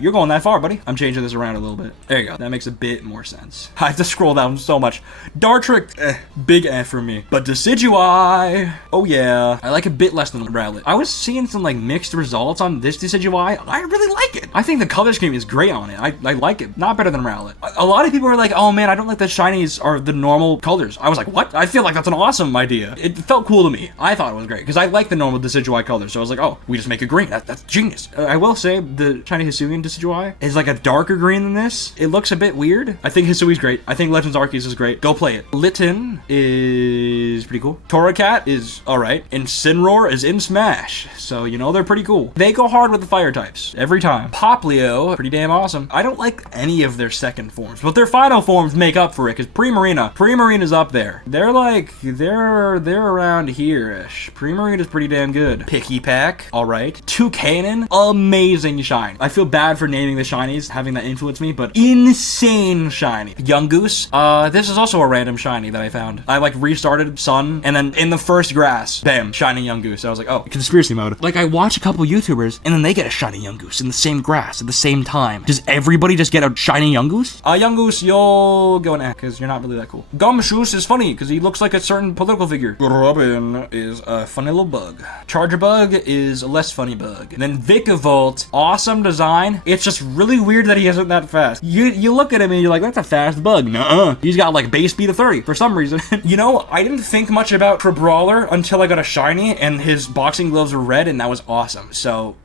you're going that far, buddy. I'm changing this around a little bit. There you go. That makes a bit more sense. I have to scroll down so much. Dartrick, big for me. But Decidueye, oh yeah. I like a bit less than Rowlet. I was seeing some like mixed results on this Decidueye. I really like it. I think the color scheme is great on it. I like it. Not better than Rowlet. A lot of people are like, oh man, I don't like the shinies or the normal colors. I was like, what? I feel like that's an awesome idea. It felt cool to me. I thought it was great because I like the normal Decidueye colors. So I was like, oh, we just make it green. That's genius. I will say the shiny Hisuian Usage UI is like a darker green than this. It looks a bit weird. I think Hisui's great. I think Legends Arceus is great. Go play it. Litten is pretty cool. Torracat is alright. And Incineroar is in Smash. So, you know, they're pretty cool. They go hard with the fire types every time. Poplio, pretty damn awesome. I don't like any of their second forms, but their final forms make up for it because Primarina's up there. They're like, they're around here-ish. Primarina's pretty damn good. Pikipek, alright. Toucanon, amazing shine. I feel bad for naming the shinies, having that influence me, but insane shiny. Yungoos, this is also a random shiny that I found. I like restarted Sun, and then in the first grass, bam, shiny Yungoos. I was like, oh, conspiracy mode. Like I watch a couple YouTubers, and then they get a shiny Yungoos in the same grass at the same time. Does everybody just get a shiny Yungoos? Yungoos, you'll go in because you're not really that cool. Gumshoos is funny because he looks like a certain political figure. Robin is a funny little bug. Charger Bug is a less funny bug. And then Vikavolt, awesome design. It's just really weird that he isn't that fast. You look at him and you're like, that's a fast bug. Nuh-uh. He's got like base speed of 30 for some reason. You know, I didn't think much about Crabrawler until I got a shiny and his boxing gloves were red, and that was awesome. So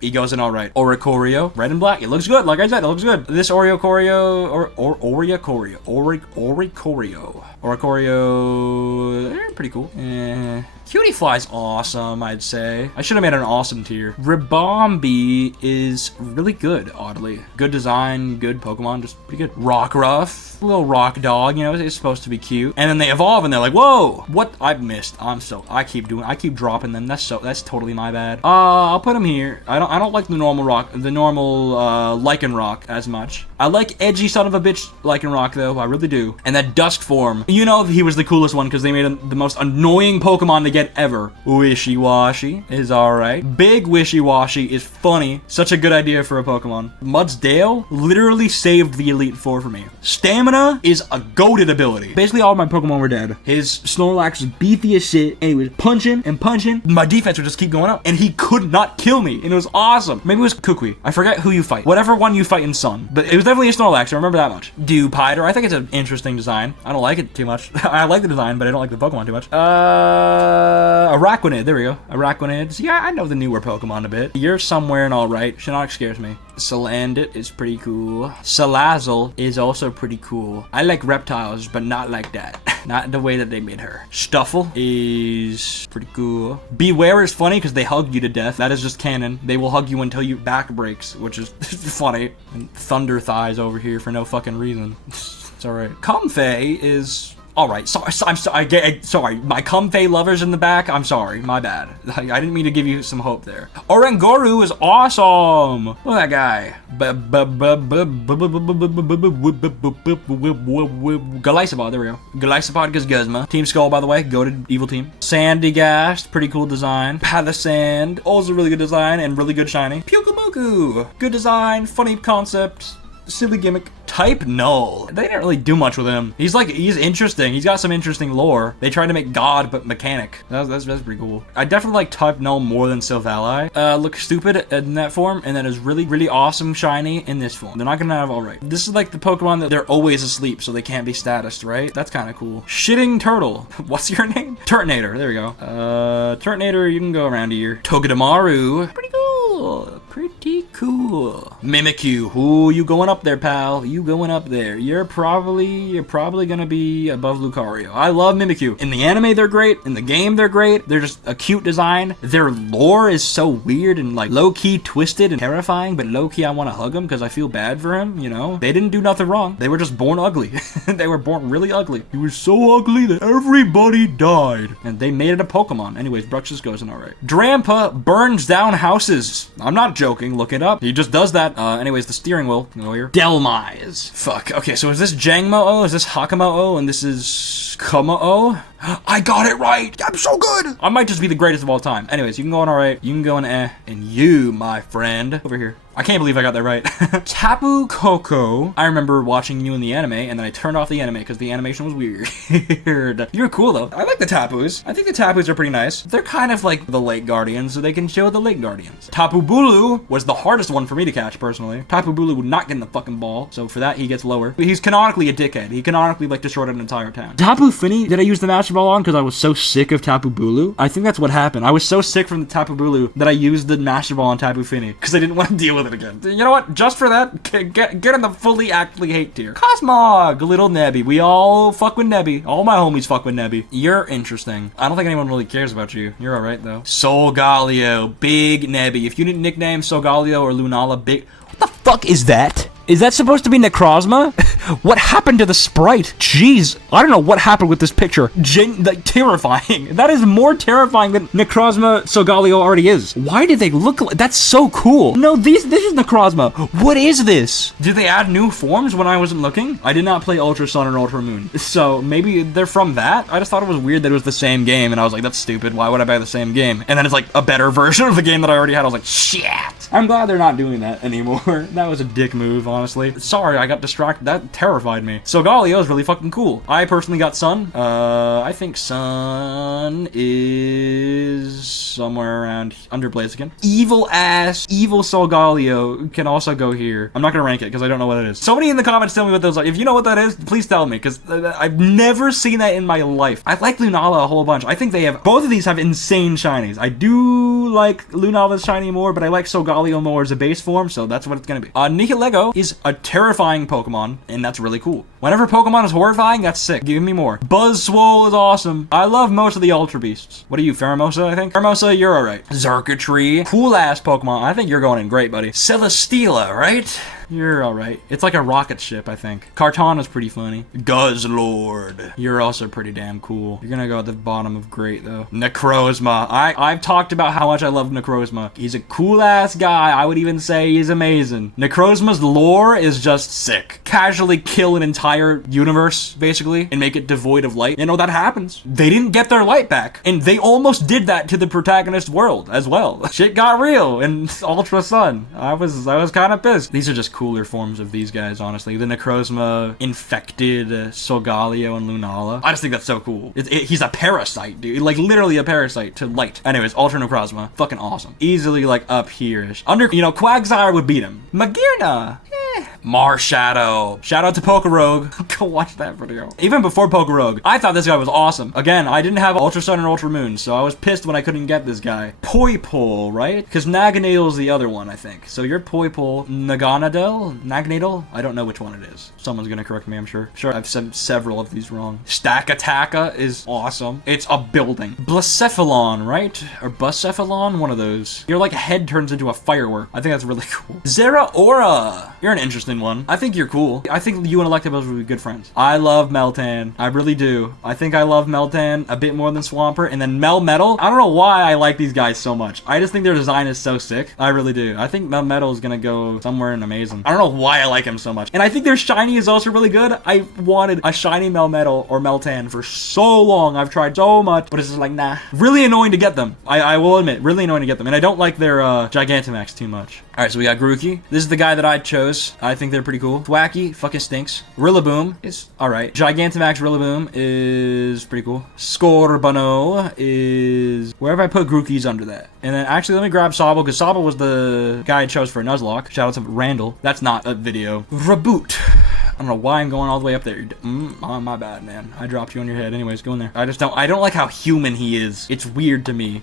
he goes in all right. Oricorio, red and black. It looks good. Like I said, it looks good. This Oricorio, Oricorio, they're pretty cool. Cutie Fly's awesome, I'd say. I should have made an awesome tier. Ribombee is really good, oddly. Good design, good Pokemon, just pretty good. Rockruff, little rock dog, you know, it's supposed to be cute. And then they evolve and they're like, whoa, what? I've missed. I keep dropping them. That's totally my bad. I'll put them here. I don't like the normal Lycanroc as much. I like edgy son of a bitch Lycanroc though, I really do. And that Dusk form, you know, he was the coolest one because they made the most annoying Pokemon to get ever. Wishy-Washy is alright. Big Wishy-Washy is funny. Such a good idea for a Pokemon. Mudsdale literally saved the Elite Four for me. Stamina is a goated ability. Basically all my Pokemon were dead. His Snorlax was beefy as shit and he was punching and punching. My defense would just keep going up and he could not kill me and it was awesome. Maybe it was Kukui. I forget who you fight. Whatever one you fight in Sun. But it was definitely a Snorlax, I remember that much. Dewpider, I think it's an interesting design. I don't like it too much. I like the design, but I don't like the Pokemon too much. Araquanid, there we go. Araquanid. So yeah, I know the newer Pokemon a bit. You're somewhere and alright. Shinnok scares me. Salandit is pretty cool. Salazzle is also pretty cool. I like reptiles, but not like that. Not the way that they made her. Stuffle is pretty cool. Beware is funny because they hug you to death. That is just canon. They will hug you until your back breaks, which is funny. And Thunder Thighs over here for no fucking reason. It's alright. Comfey is alright. Sorry, sorry. My Comfey lovers in the back, I'm sorry. My bad. I didn't mean to give you some hope there. Oranguru is awesome. Look at that guy. Galisapod, there we go. Galisapod Guzma. Team Skull, by the way, goated evil team. Sandygast, pretty cool design. Palisand, also really good design and really good shiny. Pyukumuku, good design, funny concept. Silly gimmick. Type Null. They didn't really do much with him. He's interesting. He's got some interesting lore. They tried to make God, but mechanic. That's pretty cool. I definitely like Type Null more than Silvally. Looks stupid in that form, and then is really, really awesome shiny in this form. They're not gonna have alright. This is like the Pokemon that they're always asleep, so they can't be statused, right? That's kind of cool. Shitting Turtle. What's your name? Turtonator. There we go. Turtonator, you can go around here. Togedemaru. Pretty cool. Pretty cool. Mimikyu. Ooh, you going up there, pal. You going up there. You're probably gonna be above Lucario. I love Mimikyu. In the anime, they're great. In the game, they're great. They're just a cute design. Their lore is so weird and like low-key twisted and terrifying, but low-key I want to hug him because I feel bad for him, you know? They didn't do nothing wrong. They were just born ugly. They were born really ugly. He was so ugly that everybody died. And they made it a Pokemon. Anyways, Bruxus goes in alright. Drampa burns down houses. I'm not joking. Look it up. He just does that. Anyways, the steering wheel. Go here. Delmise. Fuck. Okay, so is this Jangmo-O? Is this Hakamo-O? And this is Kuma-O? I got it right! I'm so good! I might just be the greatest of all time. Anyways, you can go in alright. You can go in and you, my friend. Over here. I can't believe I got that right. Tapu Koko. I remember watching you in the anime, and then I turned off the anime because the animation was weird. You're cool, though. I like the Tapus. I think the Tapus are pretty nice. They're kind of like the Lake Guardians, so they can show the Lake Guardians. Tapu Bulu was the hardest one for me to catch, personally. Tapu Bulu would not get in the fucking ball, so for that, he gets lower. But he's canonically a dickhead. He canonically, like, destroyed an entire town. Tapu Fini, did I use the Master Ball on because I was so sick of Tapu Bulu? I think that's what happened. I was so sick from the Tapu Bulu that I used the Master Ball on Tapu Fini because I didn't want to deal with with it again. You know what? Just for that, get in the fully actually hate tier. Cosmog, little Nebby. We all fuck with Nebby. All my homies fuck with Nebby. You're interesting. I don't think anyone really cares about you. You're alright, though. Solgaleo, big Nebby. If you didn't nickname Solgaleo or Lunala, big... What the fuck is that? Is that supposed to be Necrozma? What happened to the sprite? Jeez, I don't know what happened with this picture. Like, terrifying. That is more terrifying than Necrozma Solgaleo already is. Why did they look like... That's so cool. No, this is Necrozma. What is this? Did they add new forms when I wasn't looking? I did not play Ultra Sun or Ultra Moon. So, maybe they're from that? I just thought it was weird that it was the same game, and I was like, that's stupid. Why would I buy the same game? And then it's like a better version of the game that I already had. I was like, shit. I'm glad they're not doing that anymore. That was a dick move, honestly. Sorry, I got distracted. That terrified me. Solgaleo is really fucking cool. I personally got Sun. I think Sun is somewhere around under Blaziken. Evil Solgaleo can also go here. I'm not gonna rank it because I don't know what it is. Somebody in the comments tell me what those are. If you know what that is, please tell me because I've never seen that in my life. I like Lunala a whole bunch. I think they have, both of these have insane shinies. I do like Lunala's shiny more, but I like Solgaleo more as a base form, so that's what it's gonna be. Nihilega is a terrifying Pokemon, and that's really cool. Whenever Pokemon is horrifying, that's sick. Give me more. Buzzwole is awesome. I love most of the Ultra Beasts. What are you, Pheromosa, I think? Pheromosa, you're alright. Xurkitree, cool-ass Pokemon. I think you're going in great, buddy. Celesteela, right? You're alright. It's like a rocket ship, I think. Kartana's pretty funny. Guzzlord. You're also pretty damn cool. You're gonna go at the bottom of great, though. Necrozma. I've talked about how much I love Necrozma. He's a cool-ass guy. I would even say he's amazing. Necrozma's lore is just sick. Casually kill an entire universe, basically, and make it devoid of light. You know, that happens. They didn't get their light back, and they almost did that to the protagonist world as well. Shit got real in Ultra Sun. I was kind of pissed. These are just cooler forms of these guys, honestly. The Necrozma infected Solgaleo and Lunala. I just think that's so cool. He's a parasite, dude. Like, literally a parasite to light. Anyways, Ultra Necrozma. Fucking awesome. Easily, like, up here-ish. Quagsire would beat him. Magearna. Marshadow. Shout out to Pokerogue. Go watch that video. Even before Pokerogue, I thought this guy was awesome. Again, I didn't have Ultra Sun or Ultra Moon, so I was pissed when I couldn't get this guy. Poipole, right? Because Naganadel is the other one, I think. So you're Poipole. Naganadel? I don't know which one it is. Someone's gonna correct me, I'm sure. I've said several of these wrong. Stakataka is awesome. It's a building. Blacephalon, right? Or Bucephalon? One of those. Your, like, head turns into a firework. I think that's really cool. Zeraora. You're an interesting one. I think you're cool. I think you and Electabuzz would be good friends. I love Meltan. I really do. I think I love Meltan a bit more than Swampert. And then Melmetal. I don't know why I like these guys so much. I just think their design is so sick. I really do. I think Melmetal is gonna go somewhere in amazing. I don't know why I like him so much. And I think their shiny is also really good. I wanted a shiny Melmetal or Meltan for so long. I've tried so much, but it's just like, nah. Really annoying to get them. I will admit, really annoying to get them. And I don't like their Gigantamax too much. Alright, so we got Grookey. This is the guy that I chose. I think they're pretty cool. Thwacky fucking stinks. Rillaboom is alright. Gigantamax Rillaboom is pretty cool. Scorbunno is... Where have I put Grookey's under that? And then actually let me grab Sobble, because Sobble was the guy I chose for Nuzlocke. Shout out to Randall. That's not a video. Reboot. I don't know why I'm going all the way up there. Oh, my bad, man. I dropped you on your head. Anyways, go in there. I don't like how human he is. It's weird to me.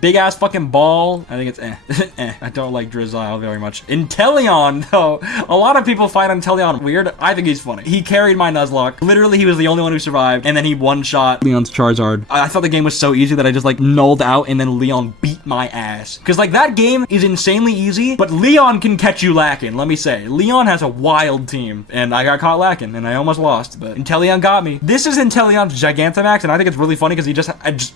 Big ass fucking ball. I think it's I don't like Drizzile very much. Inteleon, though. A lot of people find Inteleon weird. I think he's funny. He carried my Nuzlocke. Literally, he was the only one who survived. And then he one-shot Leon's Charizard. I thought the game was so easy that I just, like, nulled out and then Leon beat my ass. Because, like, that game is insanely easy, but Leon can catch you lacking, let me say. Leon has a wild team. And I got caught lacking, and I almost lost, but Inteleon got me. This is Inteleon's Gigantamax, and I think it's really funny because he just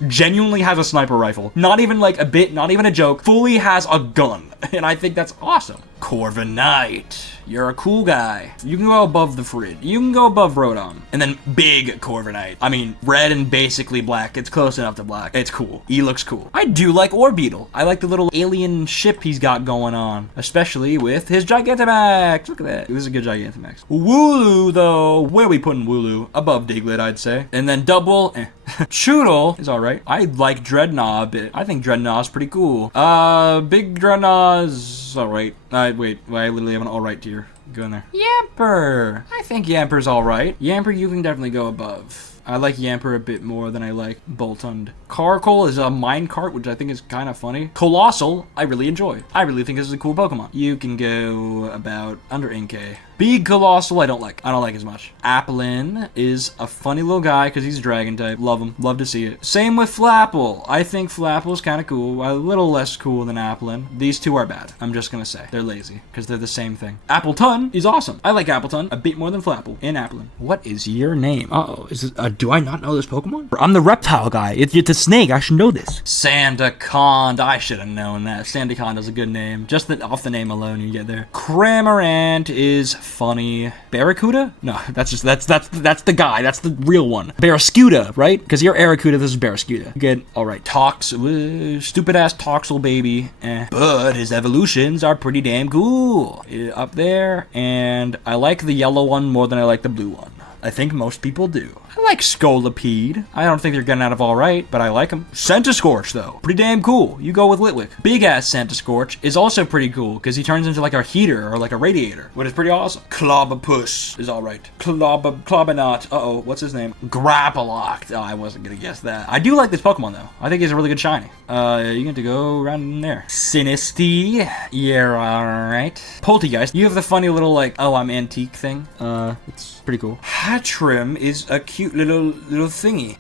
genuinely has a sniper rifle. Not even like a bit, not even a joke. Fully has a gun, and I think that's awesome. Corviknight. You're a cool guy. You can go above the Frid. You can go above Rotom. And then big Corviknight. I mean, red and basically black. It's close enough to black. It's cool. He looks cool. I do like Orbeetle. I like the little alien ship he's got going on. Especially with his Gigantamax. Look at that. This is a good Gigantamax. Wooloo, though. Where are we putting Wooloo? Above Diglett, I'd say. And then double... Choodle is alright. I like Dreadnought a bit. I think Dreadnought's pretty cool. Big Dreadnought's alright. Wait, I literally have an alright tier. Go in there. Yamper! I think Yamper's alright. Yamper, you can definitely go above. I like Yamper a bit more than I like Boltund. Carkol is a minecart, which I think is kind of funny. Colossal, I really enjoy. I really think this is a cool Pokemon. You can go about under Inkay. Big Colossal, I don't like. I don't like as much. Applin is a funny little guy because he's Dragon type. Love him. Love to see it. Same with Flapple. I think Flapple's kind of cool. A little less cool than Applin. These two are bad. I'm just going to say. They're lazy because they're the same thing. Appletun is awesome. I like Appletun a bit more than Flapple and Applin. What is your name? Uh-oh. Is it, do I not know this Pokemon? I'm the reptile guy. It's a snake. I should know this. Sandacond. I should have known that. Sandacond is a good name. Just off the name alone you get there. Cramorant is funny. Barracuda? No, that's the guy. That's the real one. Barrascuda, right? Because you're Arracuda, this is Barrascuda. Good. Alright. Stupid ass Toxel baby. But his evolutions are pretty damn cool. Up there. And I like the yellow one more than I like the blue one. I think most people do. I like Scolipede. I don't think they're getting out of all right, but I like them. Centiskorch, though. Pretty damn cool. You go with Litwick. Big-ass Centiskorch is also pretty cool, because he turns into like a heater or like a radiator, which is pretty awesome. Clobbopus is all right. Clobbonot. Uh-oh, what's his name? Grappaloct. Oh, I wasn't going to guess that. I do like this Pokemon, though. I think he's a really good shiny. You get to go around in there. Sinistea. Yeah, all right. Poltegeist. You have the funny little, like, oh, I'm antique thing. It's pretty cool. Hatchrim is a cute little thingy.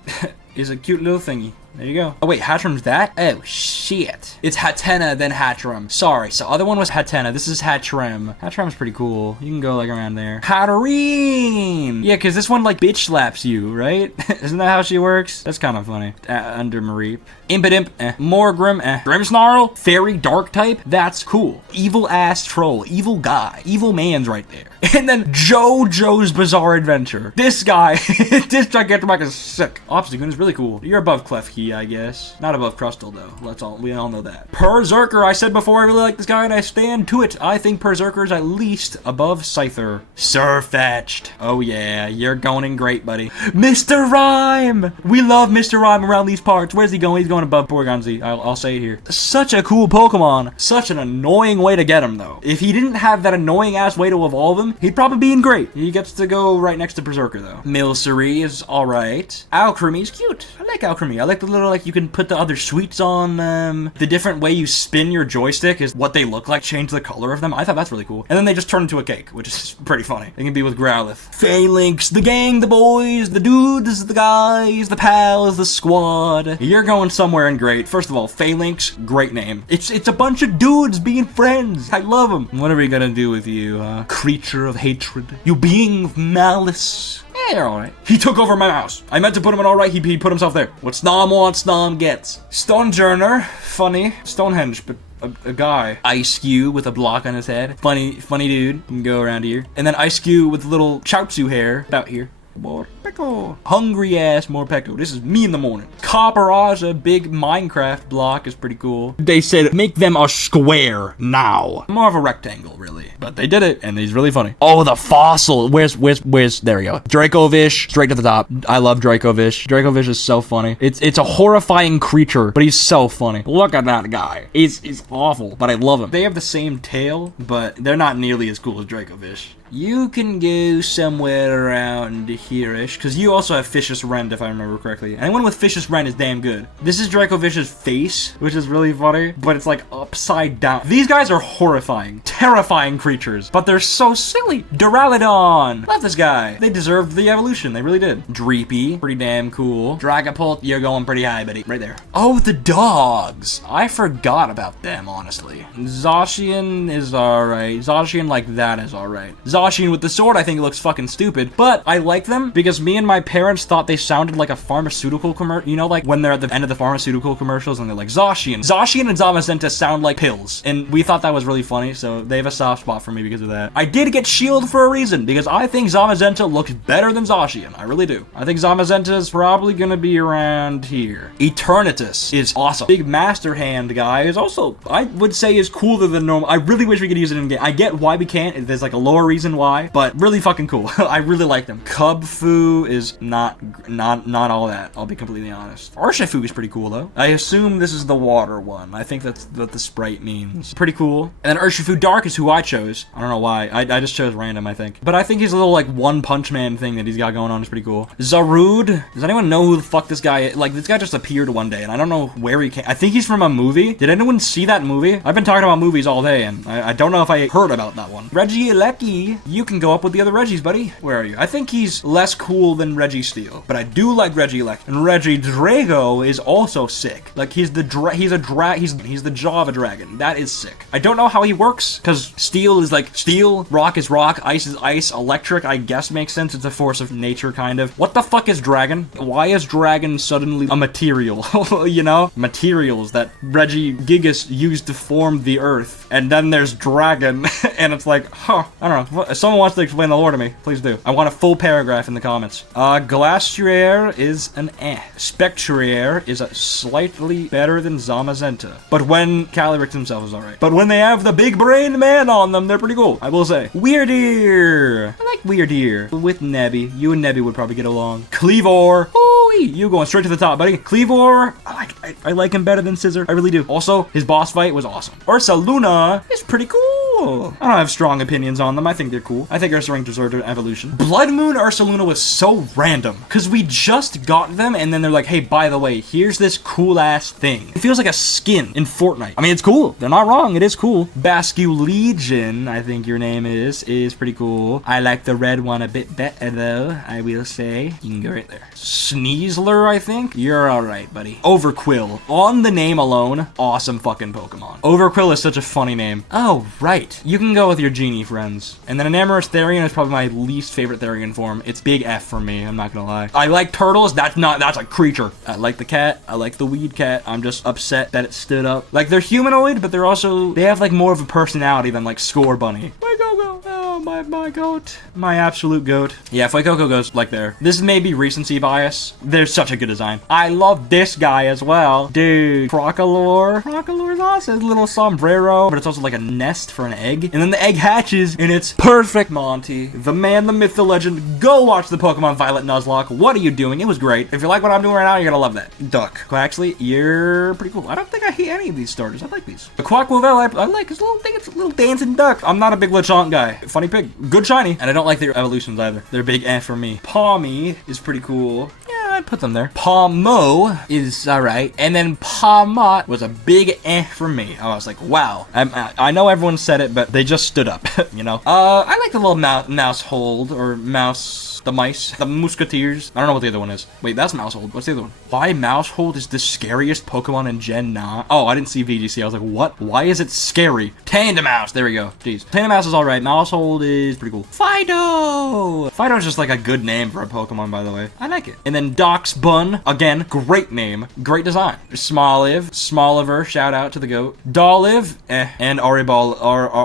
There you go. Oh, wait, Hatchrim's that? Oh, shit. It's Hatenna, then Hatchrim. Sorry, so other one was Hatenna. This is Hatchrim. Hatchrim's pretty cool. You can go, like, around there. Hatterene! Yeah, because this one, like, bitch slaps you, right? Isn't that how she works? That's kind of funny. Under Mareep. Impidimp, Morgrim, Grimmsnarl, Fairy, Dark type. That's cool. Evil-ass troll. Evil guy. Evil man's right there. And then JoJo's Bizarre Adventure. This guy, this Gigantamax is sick. Obstagoon is really cool. You're above Klefki, I guess. Not above Crustle, though. We all know that. Berserker, I said before I really like this guy, and I stand to it. I think Berserker is at least above Scyther. Sirfetch'd. Oh yeah, you're going in great, buddy. Mr. Rhyme! We love Mr. Rhyme around these parts. Where's he going? He's going above Porygon-Z. I'll say it here. Such a cool Pokemon. Such an annoying way to get him, though. If he didn't have that annoying-ass way to evolve him, he'd probably be in great. He gets to go right next to Berserker, though. Milcery is alright. Alcremie's cute. I like Alcremie. I like the little, like, you can put the other sweets on them. The different way you spin your joystick is what they look like. Change the color of them. I thought that's really cool. And then they just turn into a cake, which is pretty funny. They can be with Growlithe. Phalanx, the gang, the boys, the dudes, the guys, the pals, the squad. You're going somewhere in great. First of all, Phalanx, great name. It's a bunch of dudes being friends. I love them. What are we gonna do with you, creature of hatred? You being of malice. Yeah, you're alright. He took over my house. I meant to put him in alright, he put himself there. What Snom wants, Snom gets. Stonejourner, funny. Stonehenge, but a guy. Ice-Cube with a block on his head. Funny dude. You can go around here. And then Ice-Cube with little Chaozu hair. About here. Morpeko. Hungry ass Morpeko. This is me in the morning. Copperage, big Minecraft block, is pretty cool. They said make them a square now. More of a rectangle, really. But they did it, and he's really funny. Oh, the fossil. Where's, there we go. Dracovish, straight to the top. I love Dracovish. Dracovish is so funny. It's a horrifying creature, but he's so funny. Look at that guy. He's awful, but I love him. They have the same tail, but they're not nearly as cool as Dracovish. You can go somewhere around here-ish, because you also have Fishious Rend, if I remember correctly. Anyone with Fishious Rend is damn good. This is Dracovish's face, which is really funny, but it's like upside down. These guys are horrifying, terrifying creatures, but they're so silly. Duraludon. Love this guy. They deserved the evolution. They really did. Dreepy. Pretty damn cool. Dragapult, you're going pretty high, buddy. Right there. Oh, the dogs. I forgot about them, honestly. Zacian is alright. Zacian like that is alright. Zacian with the sword, I think, looks fucking stupid, but I like them because me and my parents thought they sounded like a pharmaceutical commercial. You know, like when they're at the end of the pharmaceutical commercials and they're like, Zacian. Zacian and Zamazenta sound like pills, and we thought that was really funny, so they have a soft spot for me because of that. I did get Shield for a reason, because I think Zamazenta looks better than Zacian. I really do. I think Zamazenta is probably gonna be around here. Eternatus is awesome. Big Master Hand guy is also, I would say, is cooler than normal. I really wish we could use it in game. I get why we can't. There's like a lower reason why, but really fucking cool. I really like them. Cubfu is not all that. I'll be completely honest. Urshifu is pretty cool though. I assume this is the water one. I think that's what the sprite means. Pretty cool. And then Urshifu Dark is who I chose. chose. I don't know why. I just chose random, I think. But I think his little, like, One Punch Man thing that he's got going on is pretty cool. Zarude. Does anyone know who the fuck this guy is? Like, this guy just appeared one day, and I don't know where he came. I think he's from a movie. Did anyone see that movie? I've been talking about movies all day, and I don't know if I heard about that one. Regieleki. You can go up with the other Reggies, buddy. Where are you? I think he's less cool than Registeel, but I do like Regieleki. And Regidrago is also sick. Like, he's the jaw of a dragon. That is sick. I don't know how he works, because steel is like steel, rock is rock, ice is ice, electric, I guess makes sense. It's a force of nature, kind of. What the fuck is dragon? Why is dragon suddenly a material? You know? Materials that Regigigas used to form the earth. And then there's dragon, and it's like, huh, I don't know. If someone wants to explain the lore to me, please do. I want a full paragraph in the comments. Glacier is an eh. Spectrier is a slightly better than Zamazenta. But when Calyrex himself is alright. But when they have the big brain man on them, they're pretty cool, I will say. Weirdeer. I like Weirdeer. With Nebby. You and Nebby would probably get along. Cleavor. Ooh, you going straight to the top, buddy. Cleavor. I like him better than Scissor. I really do. Also, his boss fight was awesome. Ursaluna is pretty cool. I don't have strong opinions on them. I think they're cool. I think Ursaring deserved an evolution. Blood Moon Ursaluna was so random because we just got them and then they're like, hey, by the way, here's this cool ass thing. It feels like a skin in Fortnite. I mean, it's cool. They're not wrong. It is cool. Bascu Legion, I think your name is pretty cool. I like the red one a bit better though, I will say. You can go right there. Sneasler, I think. You're alright, buddy. Overquill. On the name alone, awesome fucking Pokemon. Overquill is such a funny name. Oh, right. You can go with your genie friends. And then an Amorous Therian is probably my least favorite Therian form. It's big F for me, I'm not gonna lie. I like turtles, that's a creature. I like the cat, I like the weed cat. I'm just upset that it stood up. Like, they're humanoid, but they have like more of a personality than like Score Bunny. My go-go, oh, my goat. My absolute goat. Yeah, Fuecoco goes like there. This may be recency bias. There's such a good design. I love this guy as well. Dude, Crocalor. Crocalor's awesome. Little sombrero, but it's also like a nest for an egg. And then the egg hatches, and it's perfect, Monty. The man, the myth, the legend. Go watch the Pokemon Violet Nuzlocke. What are you doing? It was great. If you like what I'm doing right now, you're gonna love that. Duck. Quaxley, you're pretty cool. I don't think I hate any of these starters. I like these. The Quaquavel, I like his little thing. It's a little dancing duck. I'm not a big Lechonk guy. Funny pig. Good shiny. And I don't like their evolutions either. They're big eh for me. Pawmi is pretty cool. Yeah, I'd put them there. Pawmo is alright. And then Pawmot was a big eh for me. I was like, wow. I know everyone said it, but they just stood up, you know? I like the little mouse hold, or mouse... The mice, the musketeers. I don't know what the other one is. Wait, that's Mousehold. What's the other one? Why Mousehold is the scariest Pokemon in Gen 9? Oh, I didn't see VGC. I was like, what? Why is it scary? Tandemaus. There we go. Jeez. Tandemaus is alright. Mousehold is pretty cool. Fido! Fido's just like a good name for a Pokemon, by the way. I like it. And then Doxbun. Again, great name. Great design. Smoliv. Smoliver. Shout out to the goat. Doliv. Eh. And Aribol.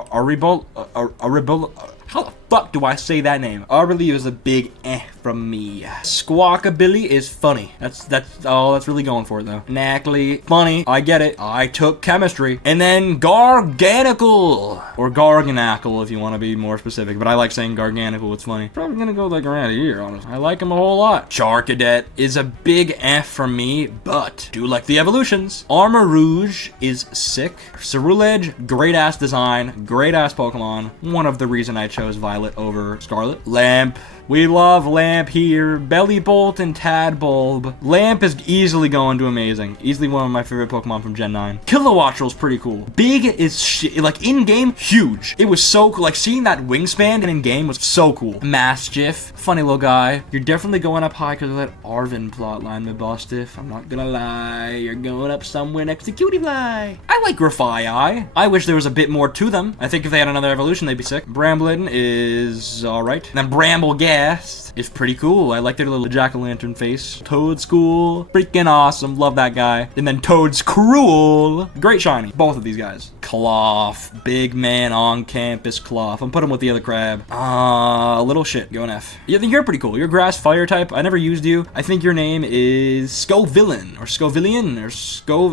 Aribol. How the fuck do I say that name? Arbolive is a big eh from me. Squawkabilly is funny. That's all that's really going for it though. Knackly, funny. I get it. I took chemistry. And then Garganical. Or Garganacle if you want to be more specific. But I like saying Garganical. It's funny. Probably gonna go like around here, honestly. I like him a whole lot. Charcadet is a big eh from me, but do like the evolutions. Armor Rouge is sick. Ceruledge, great ass design. Great ass Pokemon. One of the reason I chose Violet over Scarlet. Lamp. We love Lamp here. Bellybolt and Tadbulb. Lamp is easily going to amazing. Easily one of my favorite Pokemon from Gen 9. Kilowattrel's pretty cool. Big is like in-game, huge. It was so cool. Like seeing that wingspan in-game was so cool. Mastiff. Funny little guy. You're definitely going up high because of that Arvin plotline, my Bostiff. I'm not gonna lie. You're going up somewhere next to Cutiefly. I like Grafaiai. I wish there was a bit more to them. I think if they had another evolution, they'd be sick. Bramblin is alright. Then Bramblegast is pretty cool. I like their little jack-o'-lantern face. Toadschool, freaking awesome. Love that guy. And then Toadscruel. Great shiny. Both of these guys. Cloth. Big man on campus Cloth. I'm putting him with the other crab. Little shit. Go an F. Yeah, I think you're pretty cool. You're grass fire type. I never used you. I think your name is Scovillain or Scovillian or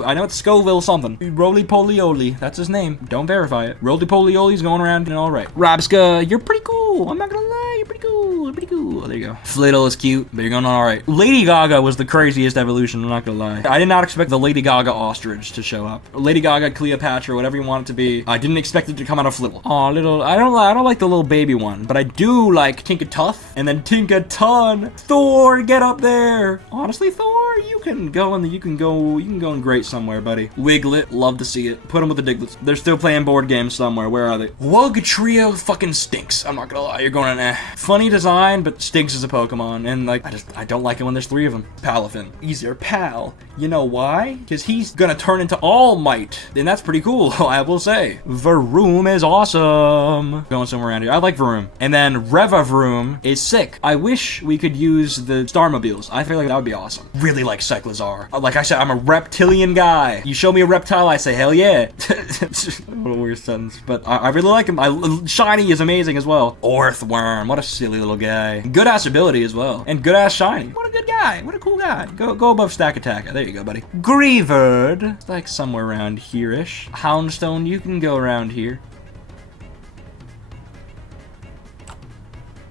I know it's Scoville something. Roly-poly-oly. That's his name. Don't verify it. Roly-poly-oly's going around and alright. Rabska, you're pretty cool. I'm not gonna lie. you're pretty cool. Pretty cool. There you go. Flittle is cute, but you're going on all right. Lady Gaga was the craziest evolution, I'm not gonna lie. I did not expect the Lady Gaga ostrich to show up. Lady Gaga, Cleopatra, whatever you want it to be. I didn't expect it to come out of Flittle. Aw, little, I don't like the little baby one, but I do like Tinka-Tuff, and then Tinka-Ton. Thor, get up there. Honestly, Thor, you can go in great somewhere, buddy. Wiglet, love to see it. Put them with the Diglets. They're still playing board games somewhere. Where are they? Wugtrio fucking stinks. I'm not gonna lie. You're going in funny design, but stinks as a Pokemon. And like, I don't like it when there's 3 of them. Palafin. Easier pal. You know why? Because he's gonna turn into All Might. And that's pretty cool, I will say. Varoom is awesome. Going somewhere around here. I like Varoom. And then Revavroom is sick. I wish we could use the Starmobiles. I feel like that would be awesome. Really like Cyclizar. Like I said, I'm a reptilian guy. You show me a reptile, I say, hell yeah. What a weird sentence. But I really like him. Shiny is amazing as well. Orthworm. What a silly little guy. Good ass ability as well. And good ass shiny. What a good guy. What a cool guy. Go above Stack Attack. There you go, buddy. Greavard. It's like somewhere around here-ish. Houndstone, you can go around here.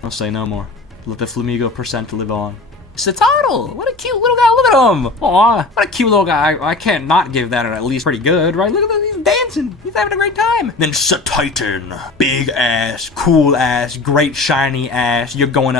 I'll say no more. Let the Flamigo percent live on. Citadel! What a cute little guy. Look at him! Aw, what a cute little guy. I can't not give that at least pretty good, right? Look at that. He's dancing. He's having a great time. Then Titan. Big ass, cool ass, great shiny ass. You're going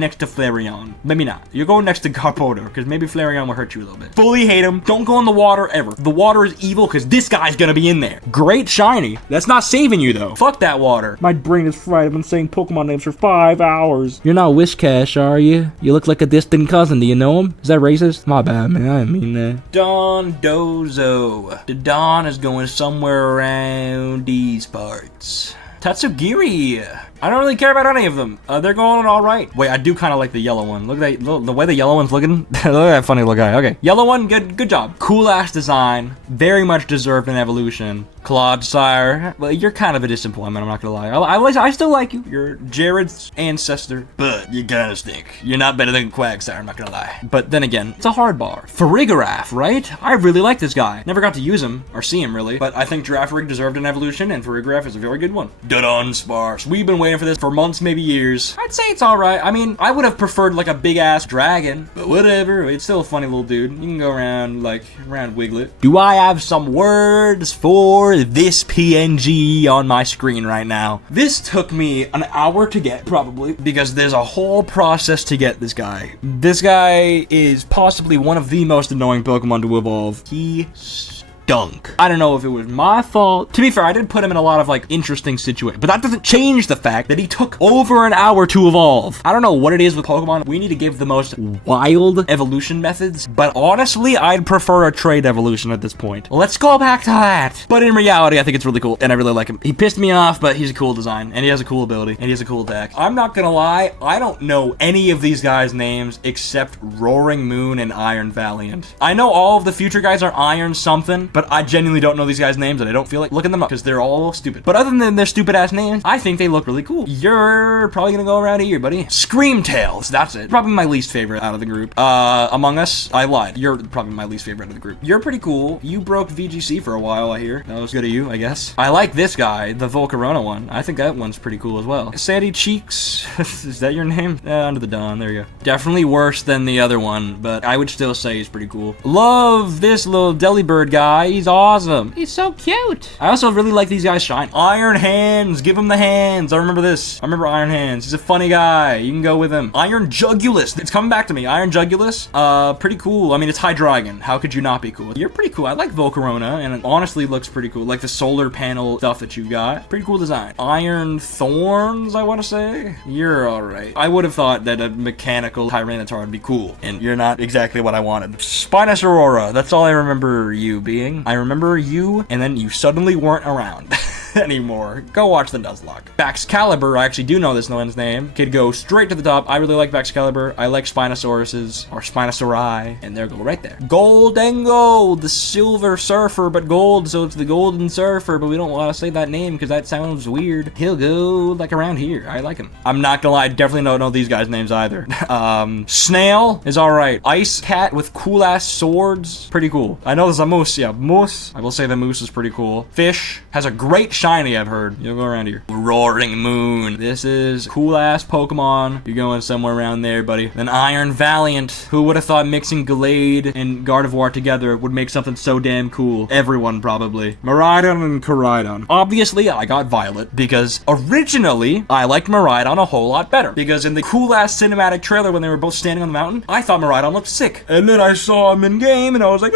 next to Flareon. Maybe not. You're going next to Carpoto, because maybe Flareon will hurt you a little bit. Fully hate him. Don't go in the water ever. The water is evil because this guy's gonna be in there. Great shiny. That's not saving you though. Fuck that water. My brain is fried. I've been saying Pokemon names for 5 hours. You're not Wishcash, are you? You look like a distant cousin. Do you know him? Is that racist? My bad, man. I didn't mean that. Dondozo. The Don is going somewhere around these parts. Tatsugiri. I don't really care about any of them. They're going all right. Wait, I do kind of like the yellow one. Look at that, the way the yellow one's looking. Look at that funny little guy. Okay, yellow one, good job. Cool ass design. Very much deserved an evolution. Clodsire. Well, you're kind of a disappointment. I'm not gonna lie. I still like you. You're Jared's ancestor, but you kind of stink. You're not better than Quagsire. I'm not gonna lie. But then again, it's a hard bar. Farigiraf, right? I really like this guy. Never got to use him or see him really, but I think Girafarig deserved an evolution, and Farigiraf is a very good one. Dunsparce. We've been waiting for this for months, maybe years. I'd say it's alright. I mean, I would have preferred like a big ass dragon, but whatever. It's still a funny little dude. You can go around around Wiglet. Do I have some words for this PNG on my screen right now? This took me an hour to get, probably, because there's a whole process to get this guy. This guy is possibly one of the most annoying Pokemon to evolve. He stunk. I don't know if it was my fault. To be fair, I did put him in a lot of like interesting situations, but that doesn't change the fact that he took over an hour to evolve. I don't know what it is with Pokemon. We need to give the most wild evolution methods, but honestly, I'd prefer a trade evolution at this point. Let's go back to that. But in reality, I think it's really cool, and I really like him. He pissed me off, but he's a cool design, and he has a cool ability, and he has a cool attack. I'm not gonna lie, I don't know any of these guys' names except Roaring Moon and Iron Valiant. I know all of the future guys are Iron something, but I genuinely don't know these guys' names, and I don't feel like looking them up because they're all stupid. But other than their stupid ass names, I think they look really cool. You're probably gonna go around here, buddy. Screamtails, that's it. Probably my least favorite out of the group. Among Us, I lied. You're probably my least favorite out of the group. You're pretty cool. You broke VGC for a while, I hear. That was good of you, I guess. I like this guy, the Volcarona one. I think that one's pretty cool as well. Sandy Cheeks, is that your name? Under the Dawn, there you go. Definitely worse than the other one, but I would still say he's pretty cool. Love this little Delibird guy. He's awesome. He's so cute. I also really like these guys' shine. Iron Hands. Give him the hands. I remember this. I remember Iron Hands. He's a funny guy. You can go with him. Iron Jugulus. It's coming back to me. Iron Jugulus. Pretty cool. I mean, it's Hydreigon. How could you not be cool? You're pretty cool. I like Volcarona, and it honestly looks pretty cool. Like the solar panel stuff that you got. Pretty cool design. Iron Thorns, I want to say. You're alright. I would have thought that a mechanical Tyranitar would be cool, and you're not exactly what I wanted. Spinous Aurora. That's all I remember you being. I remember you, and then you suddenly weren't around anymore. Go watch the Nuzlocke. Baxcalibur, I actually do know this one's name. Could go straight to the top. I really like Baxcalibur. I like Spinosauruses, or Spinosauri, and there go right there. Goldengo, the Silver Surfer, but gold, so it's the Golden Surfer, but we don't want to say that name because that sounds weird. He'll go like around here. I like him. I'm not gonna lie, I definitely don't know these guys' names either. Snail is alright. Ice Cat with cool ass swords, pretty cool. I know there's a moose, yeah, moose. I will say the moose is pretty cool. Fish has a great shiny shiny, I've heard. You'll go around here. Roaring Moon. This is cool-ass Pokemon. You're going somewhere around there, buddy. Then Iron Valiant. Who would have thought mixing Glade and Gardevoir together would make something so damn cool? Everyone, probably. Miraidon and Koraidon. Obviously, I got Violet because originally, I liked Miraidon a whole lot better. Because in the cool-ass cinematic trailer when they were both standing on the mountain, I thought Miraidon looked sick. And then I saw him in game and I was like,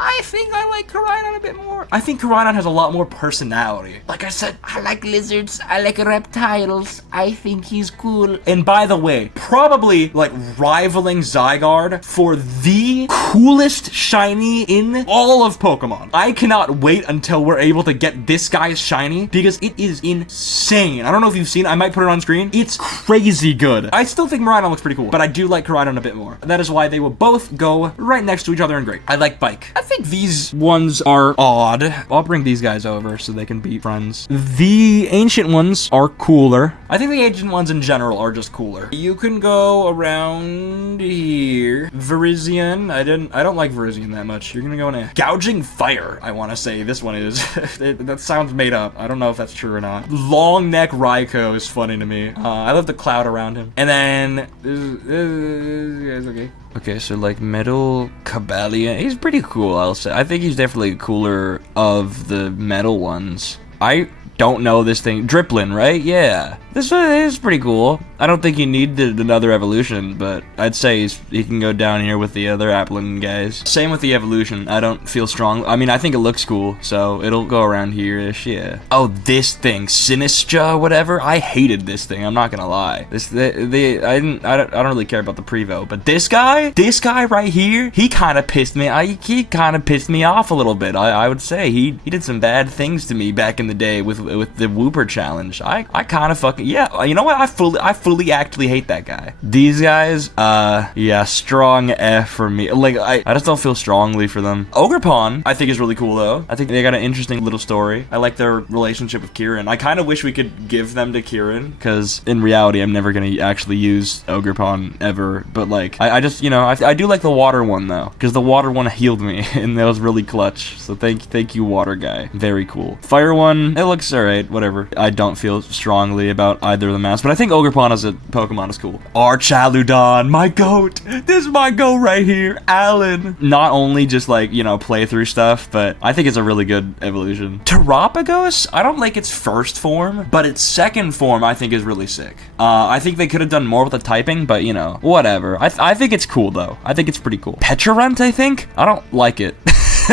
I think I like Koraidon a bit more. I think Koraidon has a lot more personality. Like I said, I like lizards, I like reptiles, I think he's cool. And by the way, probably like rivaling Zygarde for the coolest shiny in all of Pokemon. I cannot wait until we're able to get this guy's shiny because it is insane. I don't know if you've seen it, I might put it on screen. It's crazy good. I still think Miraidon looks pretty cool, but I do like Koraidon a bit more. That is why they will both go right next to each other in great. I like Bike. I think these ones are odd. I'll bring these guys over so they can be friends. The ancient ones are cooler. I think the ancient ones in general are just cooler. You can go around here. Virizion. I don't like Virizion that much. You're gonna go in a Gouging Fire, I want to say. This one is. That sounds made up. I don't know if that's true or not. Long Neck Raikou is funny to me. I love the cloud around him. And then okay. Okay, so like Metal Cobalion, he's pretty cool, I'll say. I think he's definitely cooler of the metal ones. I don't know this thing. Dripplin, right? Yeah. This is pretty cool. I don't think he needed another evolution, but I'd say he can go down here with the other Applin guys. Same with the evolution. I don't feel strong. I mean, I think it looks cool, so it'll go around here-ish, yeah. Oh, this thing, Sinistra, whatever. I hated this thing. I'm not gonna lie. I don't really care about the Prevo, but this guy right here, he kind of pissed me. He kind of pissed me off a little bit. I would say he did some bad things to me back in the day with the Wooper challenge. I kind of fucking, yeah. You know what? I fully actually hate that guy. These guys, yeah, strong F for me. Like, I just don't feel strongly for them. Ogerpon, I think is really cool though. I think they got an interesting little story. I like their relationship with Kieran. I kind of wish we could give them to Kieran, because in reality, I'm never gonna actually use Ogerpon ever. But like, I just, you know, I do like the water one though, because the water one healed me, and that was really clutch. So thank you, water guy. Very cool. Fire one, it looks alright, whatever. I don't feel strongly about either of the maps, but I think Ogerpon as a Pokemon is cool. Archaludon, my goat. This is my goat right here, Alan. Not only just like, you know, playthrough stuff, but I think it's a really good evolution. Terapagos, I don't like its first form, but its second form I think is really sick. I think they could have done more with the typing, but you know, whatever. I think it's cool though. I think it's pretty cool. Petrarunt, I think? I don't like it.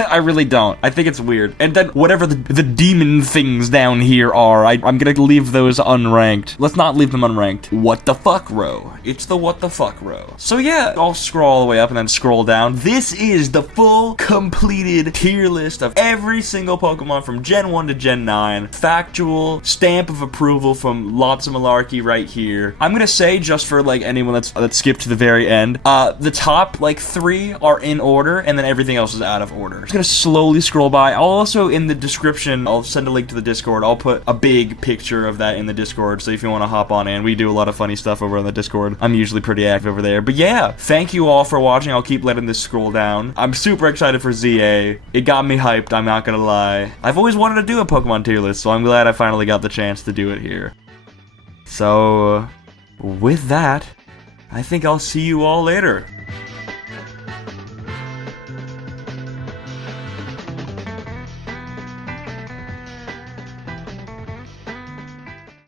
I really don't. I think it's weird. And then whatever the demon things down here are, I'm gonna leave those unranked. Let's not leave them unranked. What the fuck row? It's the what the fuck row. So yeah, I'll scroll all the way up and then scroll down. This is the full completed tier list of every single Pokemon from Gen 1 to Gen 9. Factual stamp of approval from Lots of Malarkey right here. I'm gonna say, just for like anyone that skipped to the very end, the top like 3 are in order and then everything else is out of order. I'm just gonna slowly scroll by. I'll also, in the description, I'll send a link to the Discord. I'll put a big picture of that in the Discord, so if you want to hop on in, we do a lot of funny stuff over on the Discord. I'm usually pretty active over there. But yeah, thank you all for watching. I'll keep letting this scroll down. I'm super excited for ZA. It got me hyped, I'm not gonna lie. I've always wanted to do a Pokemon tier list, so I'm glad I finally got the chance to do it here. So, with that, I think I'll see you all later.